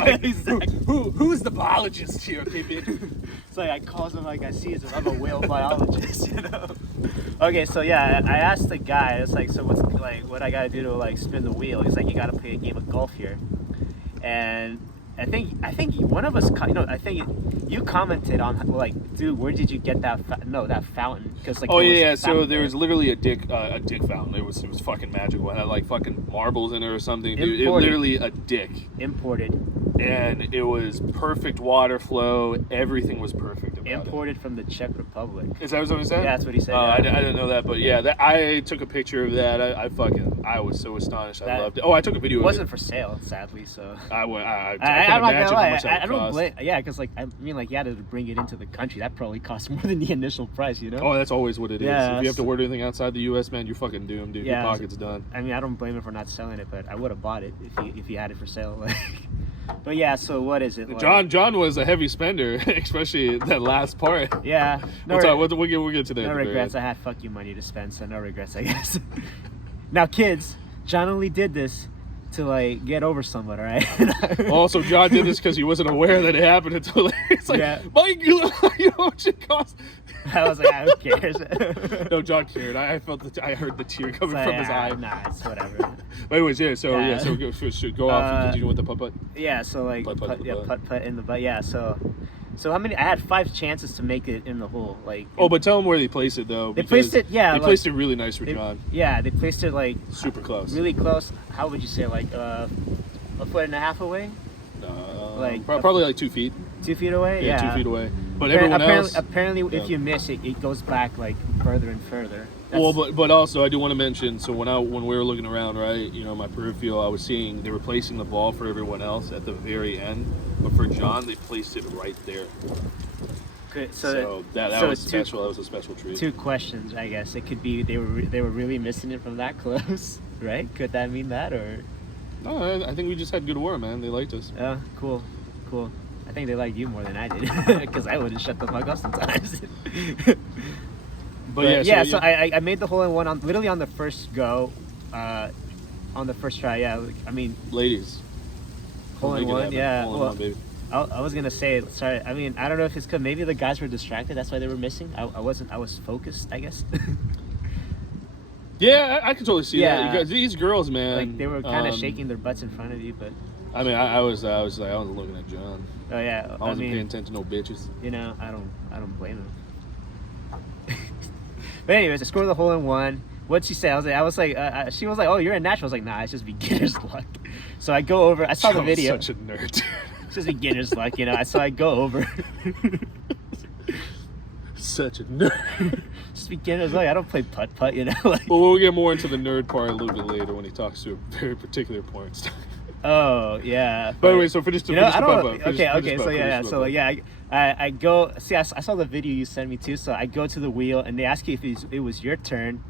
Like, who's the biologist here, okay, bitch? It's like I call him like I see as if I'm a whale biologist, Okay, so yeah, I asked the guy. It's like, so what's like what I gotta do to like spin the wheel? He's like, you gotta play a game of golf here, and I think one of us, I think you commented on like, dude, where did you get that fountain? Because like, so there was literally a dick fountain. It was fucking magical. It had like fucking marbles in it or something. Dude, it literally a dick. Imported. And it was perfect water flow. Everything was perfect about Imported from the Czech Republic. Is that what he said? Yeah, that's what he said. I didn't know that, but yeah, I took a picture of that. I was so astonished. I loved it. Oh, I took a video. It wasn't for sale, sadly. So I'm not gonna lie. I don't blame. Yeah, because like I mean, like you had to bring it into the country. That probably cost more than the initial price, Oh, that's always what it is. Yeah, if you have to order anything outside the U.S., man, you're fucking doomed, dude. Yeah, your pocket's done. I mean, I don't blame him for not selling it, but I would have bought it if he had it for sale. Like, but yeah, so what is it? Like, John was a heavy spender, especially that last part. Yeah, we'll get to that. No regrets. I had fuck you money to spend, so no regrets, I guess. Now, kids, John only did this to like get over someone, right? Also, John did this because he wasn't aware that it happened until later. It's like, Mike, you know how much it costs? I was like, who cares? No, John cared. I felt I heard the tear coming from his eye. Nah, it's whatever. But anyways, so go off and continue with the putt. Yeah, so like putt in the butt. Yeah, so how many? I had 5 chances to make it in the hole. Like. Oh, but tell them where they placed it though. They placed it. Yeah. They placed it really nice for John. Yeah, they placed it like super close. Really close. How would you say? Like a foot and a half away. Like probably like 2 feet. 2 feet away. Yeah, 2 feet away. But everyone else. Apparently, if you miss it, it goes back like further and further. Well, but also I do want to mention. So when we were looking around, right, my peripheral, I was seeing they were placing the ball for everyone else at the very end, but for John, they placed it right there. Good. So that was special. That was a special treat. 2 questions, I guess. It could be they were really missing it from that close, right? Could that mean that or? No, I think we just had good aura, man. They liked us. Yeah, cool. I think they liked you more than I did, because I wouldn't shut the fuck up sometimes. But so I made the hole in one literally on the first go, on the first try. Yeah, I mean, ladies, hole in one. Yeah, hole in one, baby. I was gonna say, sorry. I mean, I don't know if it's because maybe the guys were distracted. That's why they were missing. I wasn't. I was focused, I guess. Yeah, I can totally see that. Yeah. Because these girls, man, Like they were kind of shaking their butts in front of you, but I mean, I was like, I wasn't looking at John. oh yeah, I wasn't paying attention to no bitches. you know, I don't blame him. But anyways, I scored the hole in one. What'd she say? She was like, oh, you're a natural. I was like, nah, it's just beginner's luck. So I go over. I saw the John was video. Such a nerd. It's just beginner's luck, you know. So I go over. Such a nerd. Just beginner's luck. I don't play putt, you know. Like, Well, we'll get more into the nerd part a little bit later when he talks to a very particular porn star. oh yeah. By the way, so finish the You know, I don't. putt-putt. Okay. So yeah. So like, yeah, I go. See, I saw the video you sent me too. So I go to the wheel, and they ask you if it was your turn,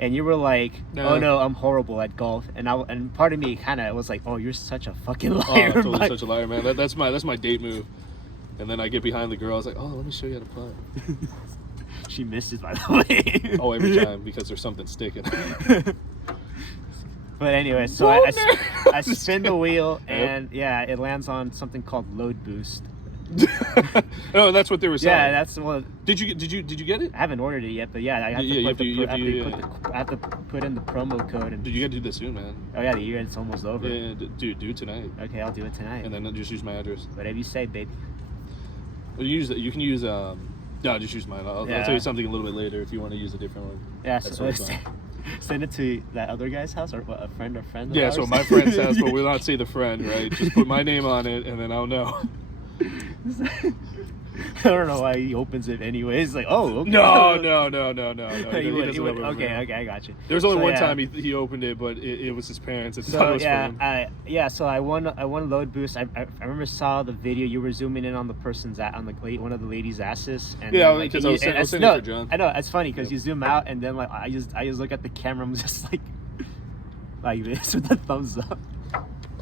and you were like, No. "Oh no, I'm horrible at golf." And part of me kind of was like, "Oh, you're such a fucking Oh, liar." I'm totally Mike." such a liar, man. That's my date move. And then I get behind the girl. I was like, oh, let me show you how to putt. She misses, by the way. Oh, every time because there's something sticking. But anyway, so Oh, I spin the wheel, and yeah, it lands on something called load boost. Oh, that's what they were saying. Yeah, that's well. Did you get it? I haven't ordered it yet, but yeah, I have Yeah, I have to put in the promo code. And Dude, you gotta do this soon, man. oh yeah, the year it's almost over. Yeah, dude, do it tonight. Okay, I'll do it tonight. And then just use my address. Whatever you say, baby. Or you can use no, just use mine. I'll tell you something a little bit later if you want to use a different one. Yeah, That's so what it's send it to that other guy's house or what, a friend of Yeah, ours? so my friend's house, but we'll not say the friend, right? Just put my name on it, and then I'll know. I don't know why he opens it anyways. Like, oh, okay. No. He would, okay, I got you. There was only So, one yeah. time he opened it, but it was his parents. It's So yeah, so I won load boost. I remember saw the video. You were zooming in on the person's one of the ladies' asses. And Yeah, then, because I was sending no, it for John. I know it's funny because Yep. you zoom out and then like I just look at the camera and I'm just like this with the thumbs up.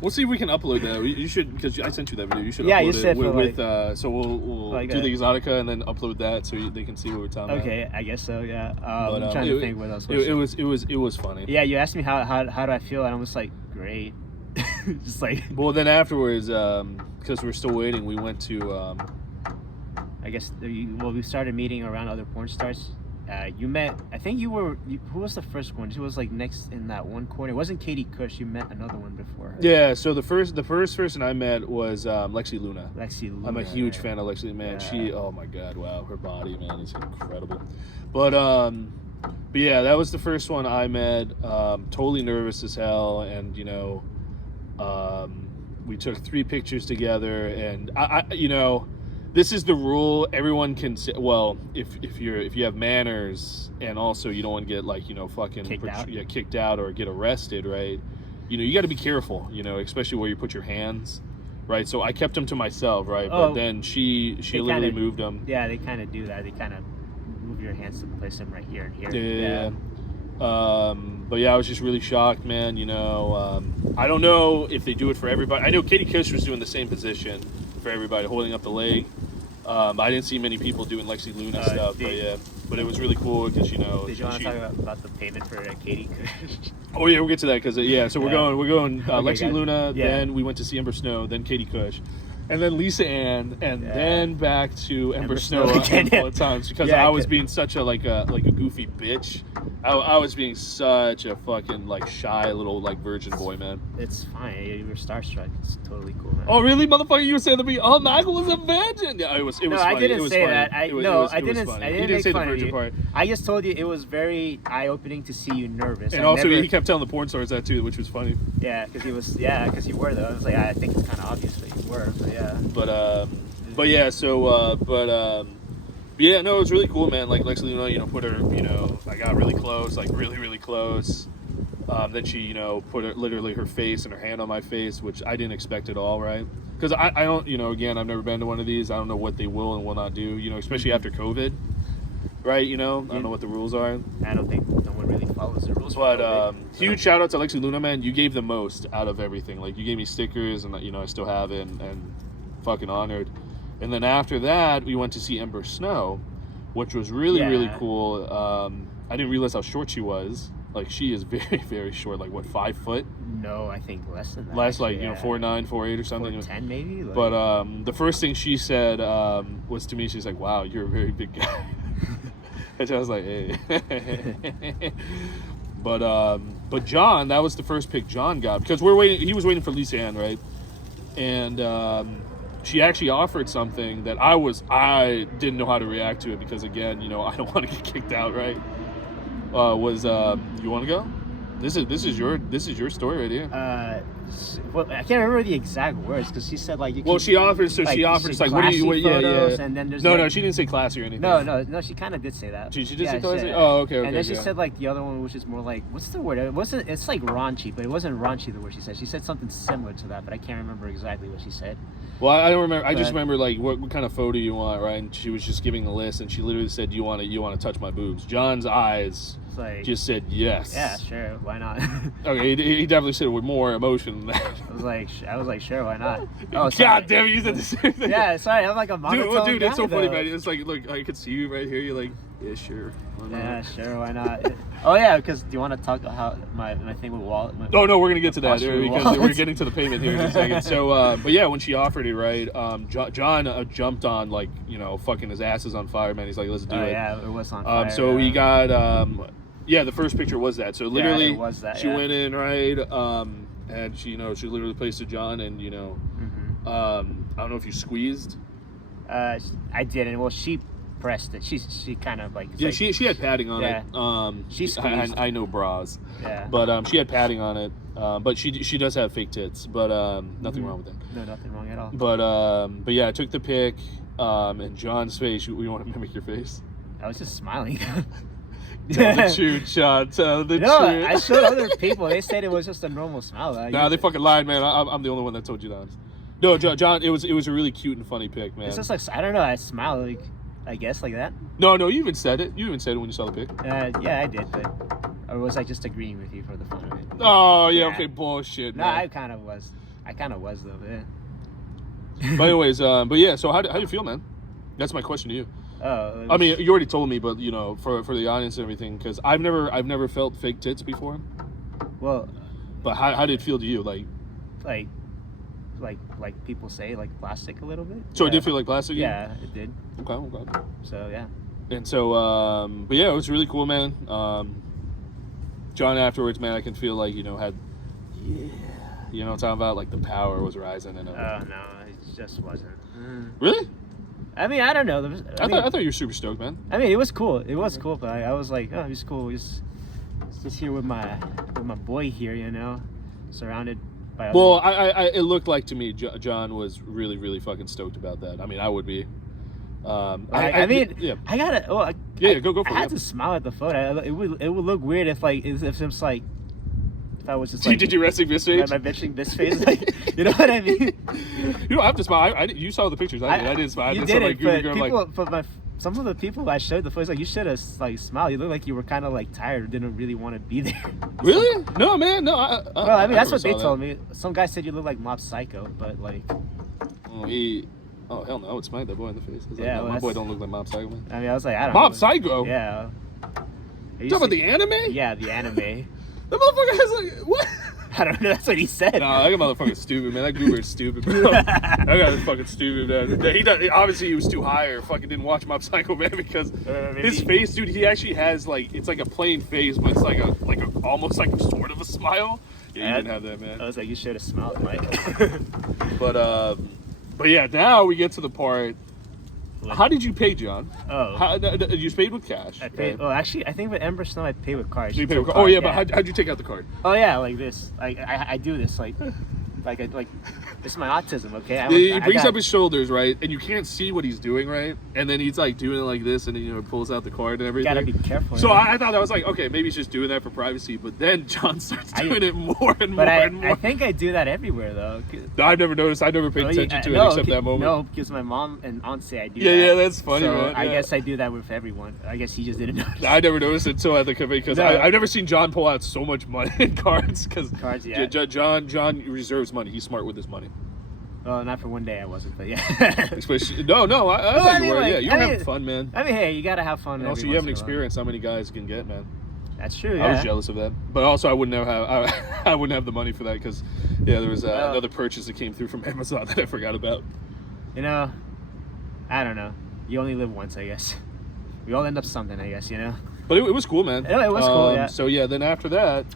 We'll see if we can upload that. You should, because I sent you that video. You should Yeah, upload you said it for, with so we'll like do the Exotica and then upload that so they can see what we're talking about. Okay, I guess so. Yeah. But, I'm trying to think what else. It was funny. Yeah, you asked me how do I feel, and I'm just like, great. Just like, Well, then afterwards, because we're still waiting, we went to. I guess we started meeting around other porn stars. You met, I think who was the first one? She was like next in that one corner. It wasn't Katie Cush. You met another one before her. Yeah, so the first person I met was Lexi Luna. Lexi Luna. I'm a huge fan of Lexi, man. Yeah. She, oh my god, wow, her body, man, is incredible. But yeah, that was the first one I met. Totally nervous as hell, and we took 3 pictures together, and I this is the rule. Everyone can say, well, if you have manners, and also you don't want to get fucking kicked out or get arrested, right? You got to be careful, especially where you put your hands, right? So I kept them to myself, right? But then she literally moved them. Yeah, they kind of do that. They kind of move your hands to place them right here and here. Yeah. But yeah, I was just really shocked, man. I don't know if they do it for everybody. I know Katie Cush was doing the same position for everybody, holding up the leg. I didn't see many people doing Lexi Luna stuff, but it was really cool because Did you want to talk about the payment for Katie Cush? Oh yeah, we'll get to that because so we're going Lexi Luna, Yeah. then we went to see Ember Snow, then Katie Cush, and then Lisa Ann, and then back to Ember Snow a couple of times because I was being such a goofy bitch. I was being such a fucking shy little virgin boy, man. It's fine. You were starstruck. It's totally cool, man. Oh really, motherfucker? You were saying to me, "Oh, Michael was a virgin." Yeah, it was. No, funny. I didn't it was say funny. that. I didn't. Funny. I didn't You didn't make say the fun of virgin you. part. I just told you it was very eye-opening to see you nervous. And also, he kept telling the porn stars that too, which was funny. Yeah, because you were though. I was like, I think it's kind of obvious that you were. But yeah. But yeah, so yeah, no, it was really cool, man. Like Lexi Luna, put her, I got really close, really, really close. Then she, put literally her face and her hand on my face, which I didn't expect at all, right? Because I don't, again, I've never been to one of these. I don't know what they will and will not do, especially after COVID, right? I don't know what the rules are. I don't think no one really follows the rules. But huge shout out to Lexi Luna, man. You gave the most out of everything. You gave me stickers, and I still have it, and fucking honored. And then after that, we went to see Ember Snow, which was really, really cool. I didn't realize how short she was. She is very, very short. 5 foot? No, I think less than that. Less, 4'9", 4'8", or something. 4'10", maybe. But the first thing she said was to me, she's like, "Wow, you're a very big guy." And I was like, "Hey." But John, that was the first pick John got because we're waiting. He was waiting for Lisa Ann, right? And she actually offered something that I didn't know how to react to it because again, you know, I don't want to get kicked out, right? You want to go? This is your story right here. Well, I can't remember the exact words because she said like. She offered. So she offered like, what do you? Yeah. And then there's no, she didn't say classy or anything. No. She kind of did say that. She did say classy. Oh, okay. And then she said like the other one, which is more like, what's the word? It wasn't. It's like raunchy, but it wasn't raunchy the word she said. She said something similar to that, but I can't remember exactly what she said. Well, I don't remember. I just remember like what kind of photo you want, right? And she was just giving a list, and she literally said, "You want to touch my boobs?" John's eyes just said yes. Yeah, sure. Why not? Okay, he definitely said it with more emotion than that. I was like, sure, why not? Oh, God damn it, you said the same thing. Yeah, sorry, I'm like a monotone dude, guy, it's so funny, though. man. It's like, look, I could see you right here. You're like, yeah, sure. Why not? Yeah, sure, why not? Oh yeah, because do you want to talk about how my thing with wallet? Oh no, we're gonna get to that because we're getting getting to the payment here in a second. So, but yeah, when she offered it, right, John jumped on like, you know, fucking his ass is on fire, man. He's like, let's do it. Yeah, it was on fire. So he got the first picture was that. So literally, it was that, she went in, right, and she, you know, she literally placed it John, and you know, I don't know if you squeezed. I didn't. Well, she pressed it. She kind of like. Yeah, she had padding on it. She squeezed. I know bras. Yeah. But she had padding on it. But she does have fake tits. But nothing wrong with that. No, nothing wrong at all. But yeah, I took the pic. And John's face. You want to mimic your face? I was just smiling. Tell the truth, John. Tell the truth. I showed other people. They said it was just a normal smile. Nah, they fucking lied, man. I'm the only one that told you that. No, John, it was a really cute and funny pic, man. It's just like, I don't know. I smile like, I guess like that. No, you even said it. You even said it when you saw the pic. Yeah, I did, but or was I just agreeing with you for the fun of it? Oh yeah, okay, bullshit. No, man. I kind of was though. Yeah. But anyways, but yeah. So how do you feel, man? That's my question to you. Oh, I mean, you already told me, but you know, for the audience and everything, because I've never felt fake tits before. Well, but how did it feel to you? Like people say, like plastic a little bit. So it did feel like plastic? Yeah, it did. Okay. So yeah. And so, but yeah, it was really cool, man. John afterwards, man, I can feel like, you know, you know what I'm talking about? Like the power was rising and everything. Oh no, it just wasn't. Really? I mean, I don't know. I thought you were super stoked, man. I mean, it was cool. It was cool, but I was like, oh, it's cool. Just here with my boy here, you know, surrounded by. Well, it looked like to me, John was really, really fucking stoked about that. I mean, I would be. I mean, yeah. I gotta. Oh, go for it. I had to smile at the photo. It would look weird if it's like. If I was just like, did you resting this face? My bitching this face, like, you know what I mean? You don't have to smile. You saw the pictures. I didn't smile. You didn't, but some of the people I showed the photos, like, you should have like smiled. You look like you were kind of like tired or didn't really want to be there. Really? No, man. No. Well, I mean, that's what they told me. Some guy said you look like Mob Psycho, but like. Oh hell no! It's smacked that boy in the face. Yeah, my boy don't look like Mob Psycho, man. I mean, I was like, I don't. Mob know. Psycho. Yeah. You talking about the anime? Yeah, the anime. That motherfucker has like what? I don't know. That's what he said. Nah, that motherfucker's stupid, man. That goober's stupid, bro. That guy's fucking stupid, man. He does, obviously he was too high or fucking didn't watch Mob Psycho, man, because his face, dude. He actually has like it's like a plain face, but it's like a almost like sort of a smile. Yeah, you didn't have that, man. I was like, you should have smiled, Mike. But yeah, now we get to the part. How did you pay, John? Oh, you paid with cash. I paid. Well, actually, I think with Ember Snow, I paid with card. You paid with card. Oh yeah, but how'd you take out the card? Oh yeah, like this. I do this like this is my autism. Okay. He brings up his shoulders, right, and you can't see what he's doing, right, and then he's like doing it like this, and then, you know, pulls out the card and everything. You gotta be careful. So I thought that was like, okay, maybe he's just doing that for privacy, but then John starts doing it more and more and more. I think I do that everywhere though. No, I've never noticed. I never paid attention to it except that moment. No, because my mom and aunt say I do. Yeah, that's funny, so man. Yeah. I guess I do that with everyone. I guess he just didn't notice. I never noticed it until at the cafe because I've never seen John pull out so much money in cards because John reserves money. He's smart with his money. Well, not for one day I wasn't, but yeah. No, I thought you were. Yeah, you were having fun, man. I mean, hey, you gotta have fun. And also, you haven't experienced how many guys can get, man. That's true. I was jealous of that, but also I wouldn't have the money for that because, yeah, there was another purchase that came through from Amazon that I forgot about. You know, I don't know. You only live once, I guess. we all end up something, I guess, But it was cool, man. It was cool, yeah. So yeah, then after that,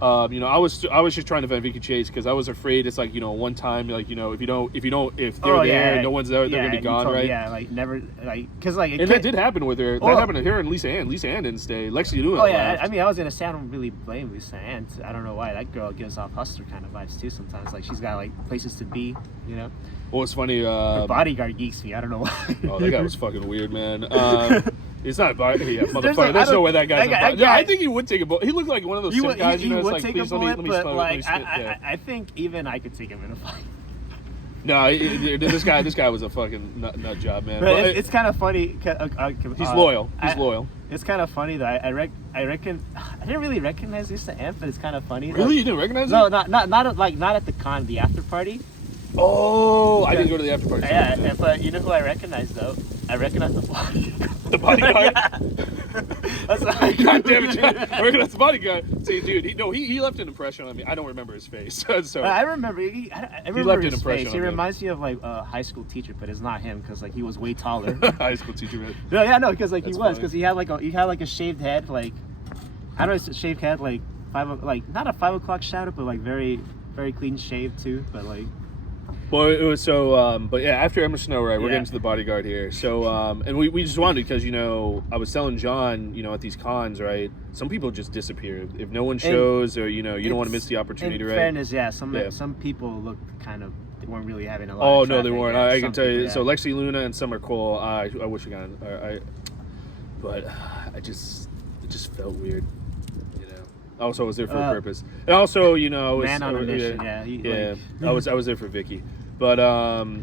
I was just trying to find Vicky Chase because I was afraid it's like one time like if they're there, no one's there, they're gonna be gone, right? Yeah, like never, like because like that did happen with her. That happened to her and Lisa Ann. Lisa Ann didn't stay. Lexi Luna. Oh yeah, left. I mean I was gonna say I don't really blame Lisa Ann. I don't know why that girl gives off hustler kind of vibes too sometimes. Like she's got like places to be, Well, it's funny. The bodyguard geeks me. I don't know why. Oh, that guy was fucking weird, man. It's not motherfucker. There's no way that guy's. I think he would take a bullet. He looked like one of those guys. He would like, take please a bullet, let me but smoke, like I think even I could take him in a fight. No, this guy was a fucking nut job, man. But it's kind of funny. He's loyal. He's loyal. It's kind of funny that I reckon I didn't really recognize Lisa Ann, but it's kind of funny. Really, you didn't recognize her? No, not at the con, the after party. Oh, I didn't go to the after party. Yeah, but you know who I recognize though? I recognize the bodyguard. The bodyguard? That's God damn it, John. I recognize the bodyguard. See, dude, he left an impression on me. I don't remember his face. So I remember. I remember left his an impression face. on He me. reminds me of like a high school teacher, but it's not him because like he was way taller. High school teacher, man. No, because like That's he was funny. because he had like a shaved head, like I don't know, shaved head, like not a 5 o'clock shadow, but like very very clean shaved too, but like. Well, it was so, but yeah, after Emma Snow, right, we're getting to the bodyguard here. So, and we just wanted, because, I was telling John, at these cons, right, some people just disappear. If no one shows or, you don't want to miss the opportunity, right? In fairness, some people look kind of, they weren't really having a lot Oh, of traffic. no, they weren't. Yeah, I can tell you. people, So, Lexi Luna and Summer Cole, I wish we got but it just felt weird. Also, I was there for a purpose, and also, I was man on a mission. I was there for Vicky, but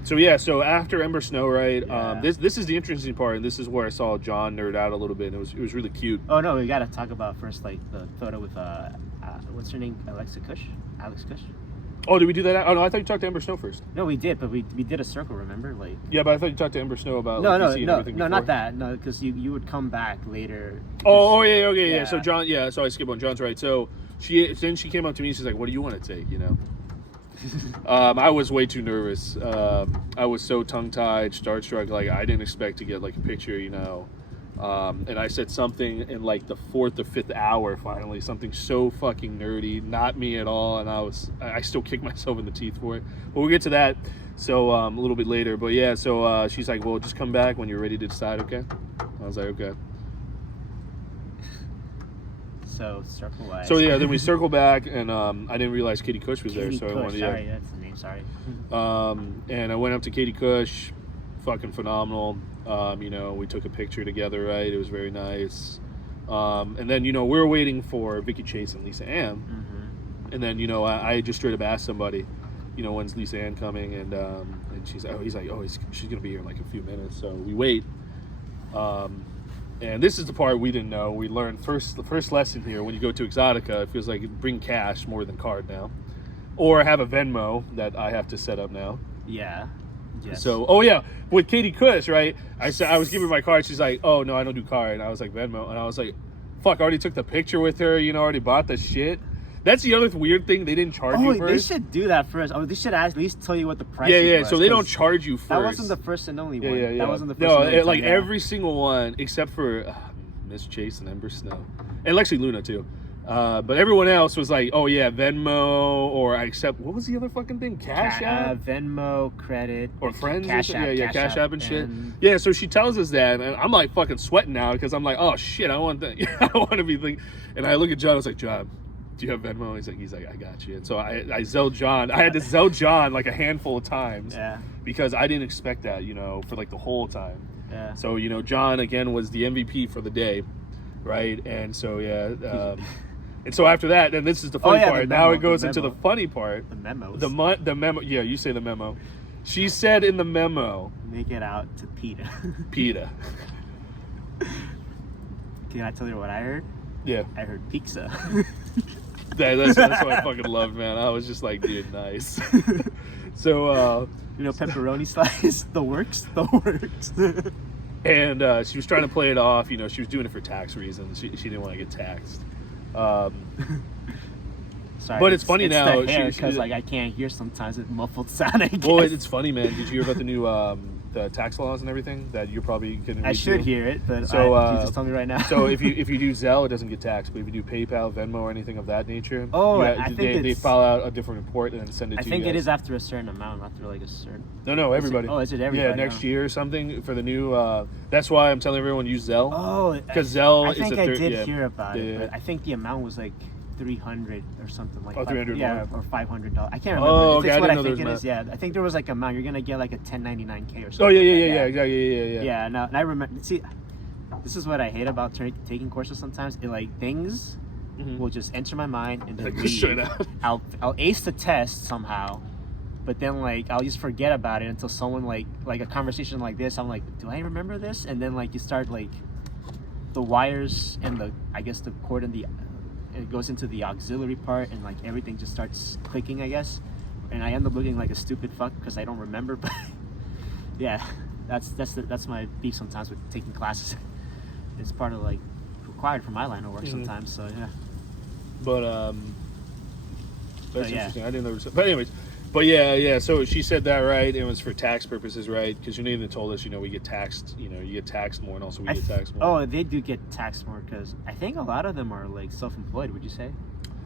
so after Ember Snow, right? This is the interesting part, and this is where I saw John nerd out a little bit, and it was really cute. Oh no, we gotta talk about first like the photo with what's her name, Alex Kush. Oh, did we do that? Oh no, I thought you talked to Ember Snow first. No, we did, but we did a circle. Remember, like. Yeah, but I thought you talked to Ember Snow about no, before. not that. No, because you would come back later. Oh yeah, okay, yeah. So John, so I skipped on John's right. So she came up to me. She's like, "What do you want to take?" I was way too nervous. I was so tongue-tied, starstruck. Like I didn't expect to get like a picture, and I said something in like the 4th or 5th hour. Finally, something so fucking nerdy, not me at all. And I still kick myself in the teeth for it. But we'll get to that. So a little bit later. But yeah, so she's like, "Well, just come back when you're ready to decide." Okay. I was like, "Okay." So circle wise. So yeah, then we circle back, and I didn't realize Katie Kush was there, so I wanted. Sorry, that's the name. Sorry. And I went up to Katie Kush, fucking phenomenal. We took a picture together, right? It was very nice. And then we were waiting for Vicky Chase and Lisa Ann, and then I just straight up asked somebody, when's Lisa Ann coming, and she's she's gonna be here in like a few minutes, so we wait. And this is the part we didn't know. We learned the first lesson here. When you go to Exotica, it feels like bring cash more than card now, or have a Venmo that I have to set up now. Yeah. Yes. So, with Katie Kush, right? I was giving her my card. She's like, "Oh no, I don't do card." And I was like, "Venmo," and I was like, "Fuck!" I already took the picture with her. Already bought the shit. That's the other weird thing. They didn't charge you first. They should do that first. Oh, they should at least tell you what the price. Yeah. Was, So they don't charge you first. That wasn't the first and only one. Yeah. That wasn't the first. And only like time, every single one except for Miss Chase and Ember Snow, and Lexi Luna too. But everyone else was like, "Oh yeah, Venmo," or I accept. What was the other fucking thing? Cash App, Venmo, credit, or Friends, Cash App, Cash App and shit. Yeah, so she tells us that, and I'm like fucking sweating now because I'm like, "Oh shit, I want that. I want to be thinking." And I look at John. I was like, "John, do you have Venmo?" He's like, "I got you." And so I Zell John. I had to Zell John like a handful of times. Yeah. Because I didn't expect that, for like the whole time. Yeah. So John again was the MVP for the day, right? And so and so after that, then this is the funny part. Now it goes into the funny part. The memos. The memo. Yeah, you say the memo. She said in the memo. Make it out to PETA. PETA. Can I tell you what I heard? Yeah. I heard pizza. That's what I fucking loved, man. I was just like, dude, nice. So. Pepperoni slice. The works. And she was trying to play it off. She was doing it for tax reasons. She didn't want to get taxed. Sorry, but it's funny now because like I can't hear sometimes. It's muffled sound. Well, it's funny, man. Did you hear about the new tax laws and everything that you're probably going to. I should hear it, but so you just tell me right now. So if you do Zelle, it doesn't get taxed, but if you do PayPal, Venmo, or anything of that nature, I think they file out a different report and then send it to you. I think it is after a certain amount, after like a certain. No, everybody. Is it everybody? Yeah, next year or something for the new. That's why I'm telling everyone use Zelle. Oh, because Zelle is I the did hear about it, but I think the amount was like 300 or something like that. 300 or $500. I can't remember. Oh, it's okay, what I I think it was is. Yeah, I think there was like amount. You're gonna get like a 1099K or something. Oh yeah. Yeah, no, and I remember. See, this is what I hate about taking courses. Sometimes it like things will just enter my mind and then leave. I'll ace the test somehow, but then like I'll just forget about it until someone like a conversation like this. I'm like, do I remember this? And then like you start like the wires and the cord and it goes into the auxiliary part and like everything just starts clicking, I guess, and I end up looking like a stupid fuck because I don't remember. But yeah, that's my beef sometimes with taking classes. It's part of like required for my line of work sometimes. So yeah. But that's interesting. I didn't know. But anyways. But yeah. So she said that, right? It was for tax purposes, right? Because you even told us, we get taxed. You get taxed more, and also we get taxed more. Oh, they do get taxed more because I think a lot of them are like self-employed. Would you say?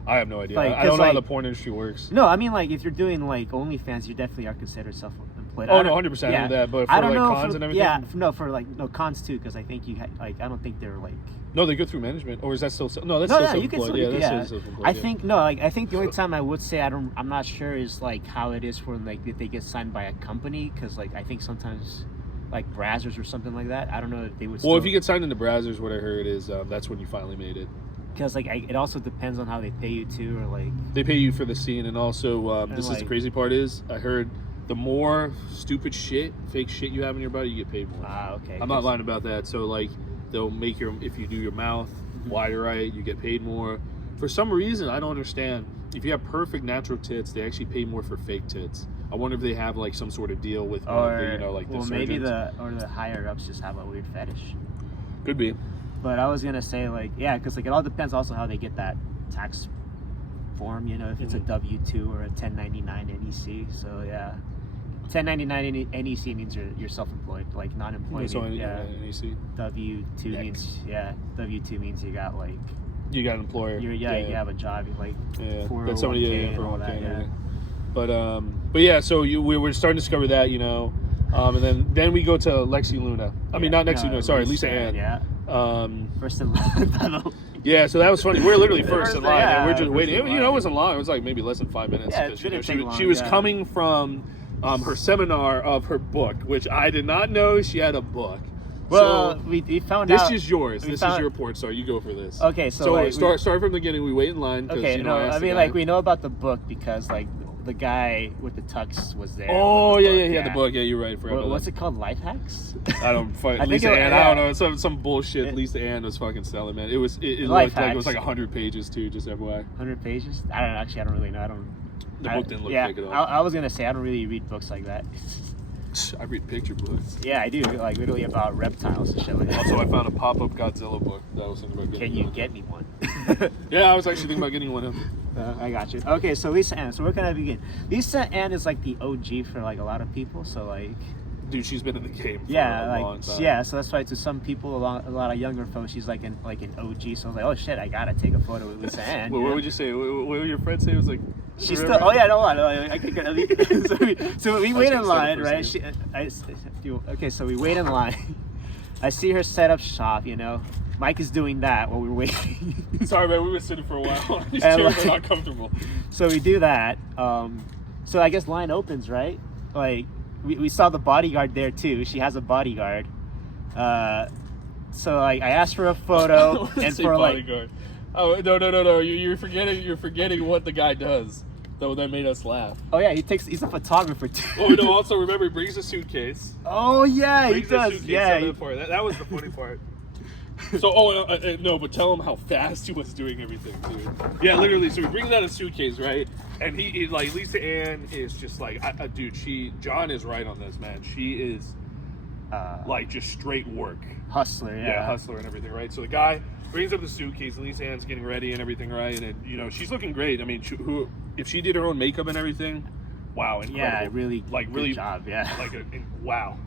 I have no idea. Like, I don't know how the porn industry works. No, I mean like if you're doing like OnlyFans, you definitely are considered self-employed. Oh no, 100% I know that. But for like cons and everything. Yeah, for cons too, because I think I don't think they're like. No, they go through management, or is that still? No, that's still self-employed. That's still self-employed. I think I think the only time I would say I'm not sure is like how it is for like if they get signed by a company, because like I think sometimes like Brazzers or something like that. I don't know if they would. Well, if you get signed into Brazzers, what I heard is that's when you finally made it. Because like it also depends on how they pay you too, or like they pay you for the scene, and also this is the crazy part is I heard the more stupid shit, fake shit you have in your body, you get paid more. Okay. I'm not lying about that. So like. They'll make if you do your mouth wider right, you get paid more. For some reason, I don't understand. If you have perfect natural tits, they actually pay more for fake tits. I wonder if they have like some sort of deal with maybe the higher ups just have a weird fetish. Could be. But I was gonna say because like it all depends also how they get that tax form. If it's a W-2 or a 1099 NEC. So yeah. 1099 NEC means you're self-employed, like non-employed. So NEC. W-2 means W-2 means you got like you got an employer. You have a job. You like that's somebody and all that. Yeah. But yeah, so we were starting to discover that, and then we go to Lexi Luna. I mean, not Lexi Luna. Sorry, Lisa Ann. Yeah. First in line. Yeah, so that was funny. We're literally first in line, and we're just waiting. It wasn't long. It was like maybe less than 5 minutes. Yeah, it didn't take long. She was coming from her seminar of her book, which I did not know she had a book. Well, so we found out. This is yours. This is your report, so you go for this. Okay, so like, start from the beginning. We wait in line. Okay, we know about the book because like the guy with the tux was there. Oh yeah, he had the book. Yeah, you're right. What's it called? Life hacks? I don't fucking Lisa Ann. I don't know. Some bullshit. Lisa Ann was fucking selling, man. It looked like it was like 100 pages too. Just FYI. 100 pages? I don't know. Actually, I don't really know. The book didn't look big at all. I was gonna say I don't really read books like that. I read picture books. Yeah, I do. Like literally about reptiles and shit like that. Also, I found a pop-up Godzilla book that I was thinking about getting. Can you get me one? Yeah, I was actually thinking about getting one. I got you. Okay, so Lisa Ann. So where can I begin? Lisa Ann is like the OG for like a lot of people. So like. Dude, she's been in the game for a long time. Yeah, so that's why to some people, a lot of younger folks, she's like an OG. So I was like, oh shit, I gotta take a photo with Lisa Ann. What would you say? What would your friend say? It was like, she's still. Oh yeah, no, I could get. So we wait in line, right? So we wait in line. I see her set up shop. Mike is doing that while we're waiting. Sorry, man, we were sitting for a while. These chairs are not comfortable. So we do that. So I guess line opens, right? Like. We saw the bodyguard there too. She has a bodyguard. So like I asked for a photo and for bodyguard. Oh no! You're forgetting what the guy does. Though that made us laugh. Oh yeah, he's a photographer too. Oh no! Also remember, he brings a suitcase. Oh yeah, he does. Yeah, that was the funny part. So no, but tell him how fast he was doing everything too. Yeah, literally. So he brings out a suitcase, right? And he like Lisa Ann is just like, dude. John is right on this, man. She is like just straight work, hustler. Yeah, hustler and everything, right? So the guy brings up the suitcase, and Lisa Ann's getting ready and everything, right? And she's looking great. I mean, if she did her own makeup and everything, wow, incredible. Yeah, really, really good job. Yeah, wow.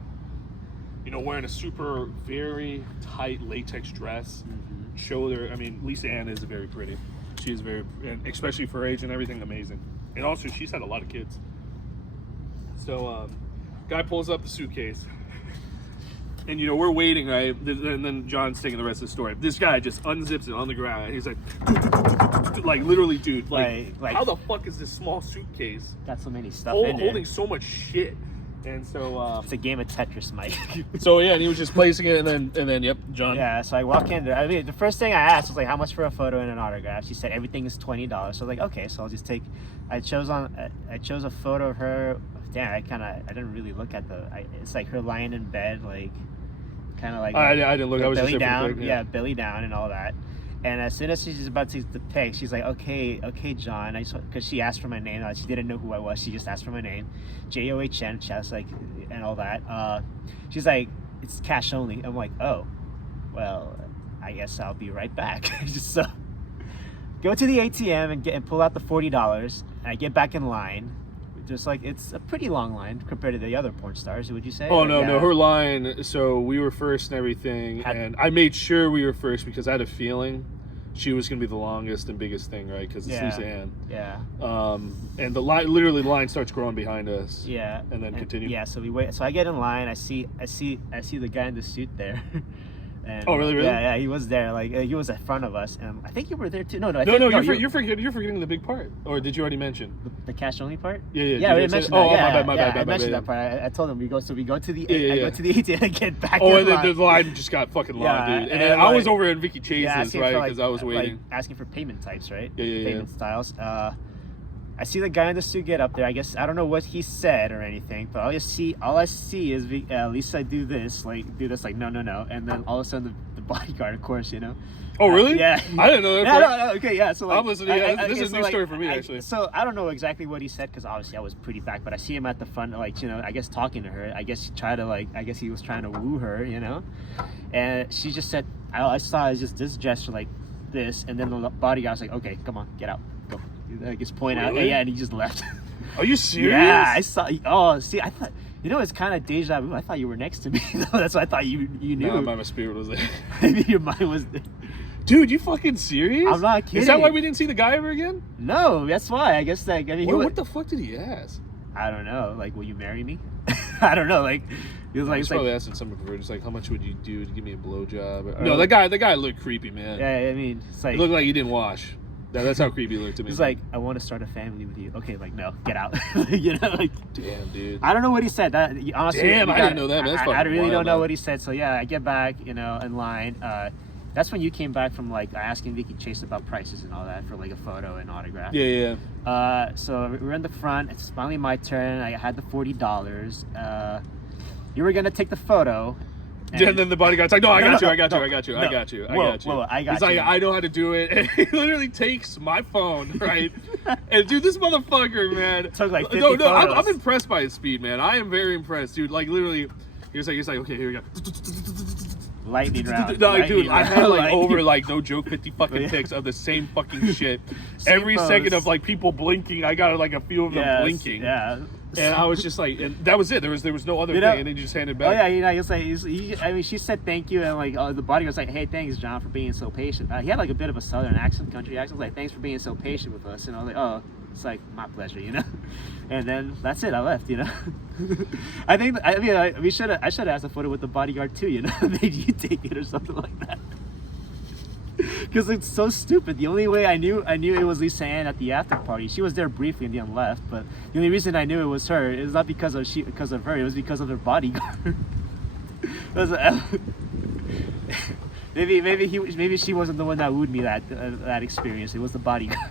you know, wearing a super very tight latex dress. Shoulder. I mean, Lisa Ann is very pretty. She is very, and especially for her age and everything, amazing. And also, she's had a lot of kids. So, guy pulls up the suitcase, and you know we're waiting, right? And then John's taking the rest of the story. This guy just unzips it on the ground. He's like literally, dude, like how the fuck is this small suitcase got so many stuff in there, holding so much shit? And so it's a game of Tetris, Mike. So yeah, and he was just placing it, and then yep, John. Yeah, so I walk in there. I mean, the first thing I asked was like, how much for a photo and an autograph? She said everything is $20. So I was like, okay, so I'll just take. I chose a photo of her. Damn, I didn't really look at it's like her lying in bed, like kind of like. I didn't look. I was belly just down, quick, yeah, belly down and all that. And as soon as she's about to take the pic, she's like, okay, John. Because she asked for my name. She didn't know who I was. She just asked for my name. John. She was like, and all that. She's like, it's cash only. I'm like, oh, well, I guess I'll be right back. Just go to the ATM and pull out the $40. And I get back in line. Just like, it's a pretty long line compared to the other porn stars, would you say? Oh, no, her line, so we were first and everything, and I made sure we were first because I had a feeling she was going to be the longest and biggest thing, right? Because it's Lisa Ann. Yeah. And the line starts growing behind us. Yeah. And then continue. Yeah, so we wait. So I get in line. I see the guy in the suit there. And, oh, really? Yeah, he was there. Like he was in front of us, and I think you were there too. No, you're forgetting the big part. Or did you already mention the cash only part? Yeah. We mentioned that. Oh, my bad. I mentioned that part. I told him we go to the I go to the ATM and get back. Oh, and then the line just got fucking long, dude. And then I was over in Vicky Chase's, right? Because I was waiting, asking for payment types, right? Yeah. Payment styles. I see the guy in the suit get up there. I guess I don't know what he said or anything, but all I see is Lisa do this, like no, and then all of a sudden the bodyguard, of course, you know. Oh, really? Yeah. I didn't know that part. No, okay, yeah. So like, I'm listening. This is a new story for me, actually. So I don't know exactly what he said because obviously I was pretty back, but I see him at the front, like, you know, I guess talking to her. I guess he was trying to woo her, you know, and she just said, I saw just this gesture like this, and then the bodyguard's like, okay, come on, get out, go. I guess point out, yeah, and he just left. Are you serious? Yeah, I saw. Oh, see, I thought. You know, it's kind of deja vu. I thought you were next to me. That's why I thought you knew. No, my spirit was there. Maybe your mind was there. Dude, you fucking serious? I'm not kidding. Is that why we didn't see the guy ever again? No, that's why. I guess like what the fuck did he ask? I don't know. Like, will you marry me? I don't know. Like, he was like, he's probably asking something for just like, how much would you do to give me a blowjob? No, the guy looked creepy, man. Yeah, I mean, it's like he looked like he didn't wash. That's how creepy he looked to me. He's like, I want to start a family with you. Okay, like, no, get out. You know, like, damn, dude. I don't know what he said. That honestly, damn, I didn't know that. Man. I really don't know what he said. So yeah, I get back, you know, in line. That's when you came back from like asking Vicky Chase about prices and all that for like a photo and autograph. Yeah. So we're in the front. It's finally my turn. I had the $40. You were gonna take the photo. And then the bodyguard's like, no, I got you. I got you. Whoa, He's like, I know how to do it. And he literally takes my phone, right? And dude, this motherfucker, man. It took like 50 no, photos. I'm impressed by his speed, man. I am very impressed, dude. Like literally, he's like, okay, here we go. Lightning round. No, dude, I had like over like no joke 50 fucking pics of the same fucking shit. Every pose. Second of like people blinking, I got like a few of them blinking. Yeah. And I was just like, and that was it. There was no other thing, and then you just handed back. Oh yeah, you know, he was like, I mean, she said thank you, and like the bodyguard was like, hey, thanks, John, for being so patient. He had like a bit of a southern accent, country accent. Like, thanks for being so patient with us, and I was like, oh, it's like my pleasure, you know. And then that's it. I left, you know. I should have asked a photo with the bodyguard too, you know. Maybe you take it or something like that. Because it's so stupid. The only way I knew it was Lisa Ann at the after party. She was there briefly and then left. But the only reason I knew it was her is not because of her. It was because of her bodyguard. Maybe she wasn't the one that wooed me that experience. It was the bodyguard.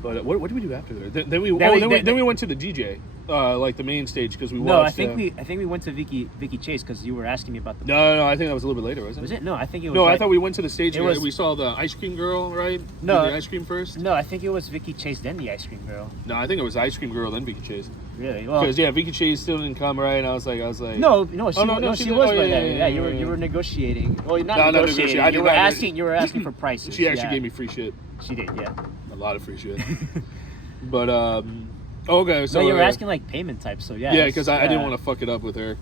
But what did we do after there? Then we went to the DJ, like the main stage, because we watched. No, I think we went to Vicky Chase because you were asking me about the. No, I think that was a little bit later, wasn't it? Was it? No, I think it was. No, I thought we went to the stage. We saw the ice cream girl, right? No, the ice cream first. No, I think it was Vicky Chase then the ice cream girl. No, I think it was ice cream girl then Vicky Chase. Really? Well, because Vicky Chase still didn't come, right? And I was like. No, she was by then. Yeah, you were negotiating. Well, not negotiating. You were asking for prices. She actually gave me free shit. She did, yeah. A lot of free shit. But Okay, so So you were asking like payment types, so yeah. Yeah, because I didn't want to fuck it up with her,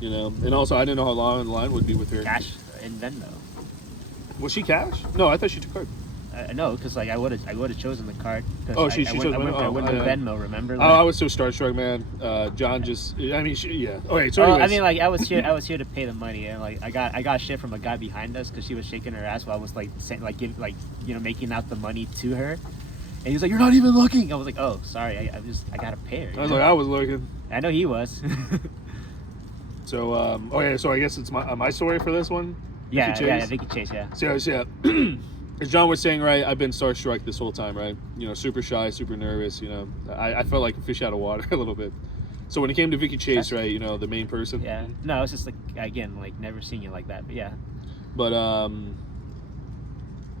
you know, and also I didn't know how long the line would be with her. cash and Venmo. Was she cash? No, I thought she took card. No, because like I would have chosen the card. 'Cause Oh, she I chose went, Venmo? I went Oh, to yeah. Venmo. Remember? Oh, I was so starstruck, man. John just, I mean, yeah. Okay, so anyways. I mean, like I was here to pay the money, and like I got shit from a guy behind us because she was shaking her ass while I was like saying, like making out the money to her, and he was like, "You're not even looking." I was like, "Oh, sorry, I gotta pay her." I was like, I was looking. I know he was. So, okay, so I guess it's my story for this one. yeah, Vicky yeah, Chase? Vicky Chase, yeah. So, yeah. As John was saying, right, I've been starstruck this whole time, right? You know, super shy, super nervous, you know. I felt like a fish out of water a little bit. So when it came to Vicky Chase, right, you know, the main person. Yeah. No, it's just like, again, like never seen you like that, but yeah. But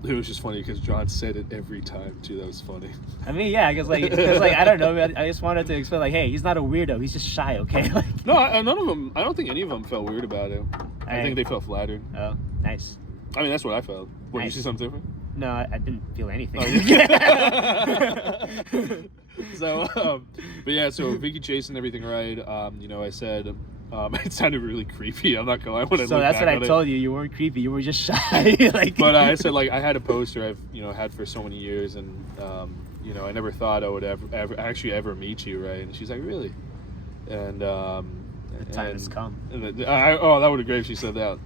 it was just funny because John said it every time too. That was funny. I mean, yeah, because like I don't know, I just wanted to explain like, hey, he's not a weirdo, he's just shy, okay? Like, No, none of them. I don't think any of them felt weird about it. I think they felt flattered. oh, nice. I mean, that's what I felt. What, Nice. you see something different? No, I didn't feel anything. Oh, yeah. So, but yeah, so Vicky Chase and everything, right? You know, I said it sounded really creepy. I'm not gonna lie. When I So look that's back what I on it. told you. You weren't creepy. You were just shy. Like. But I said, like, I had a poster I've had for so many years, and you know, I never thought I would ever meet you, right? And she's like, really? And The time has come. that would be great if she said that.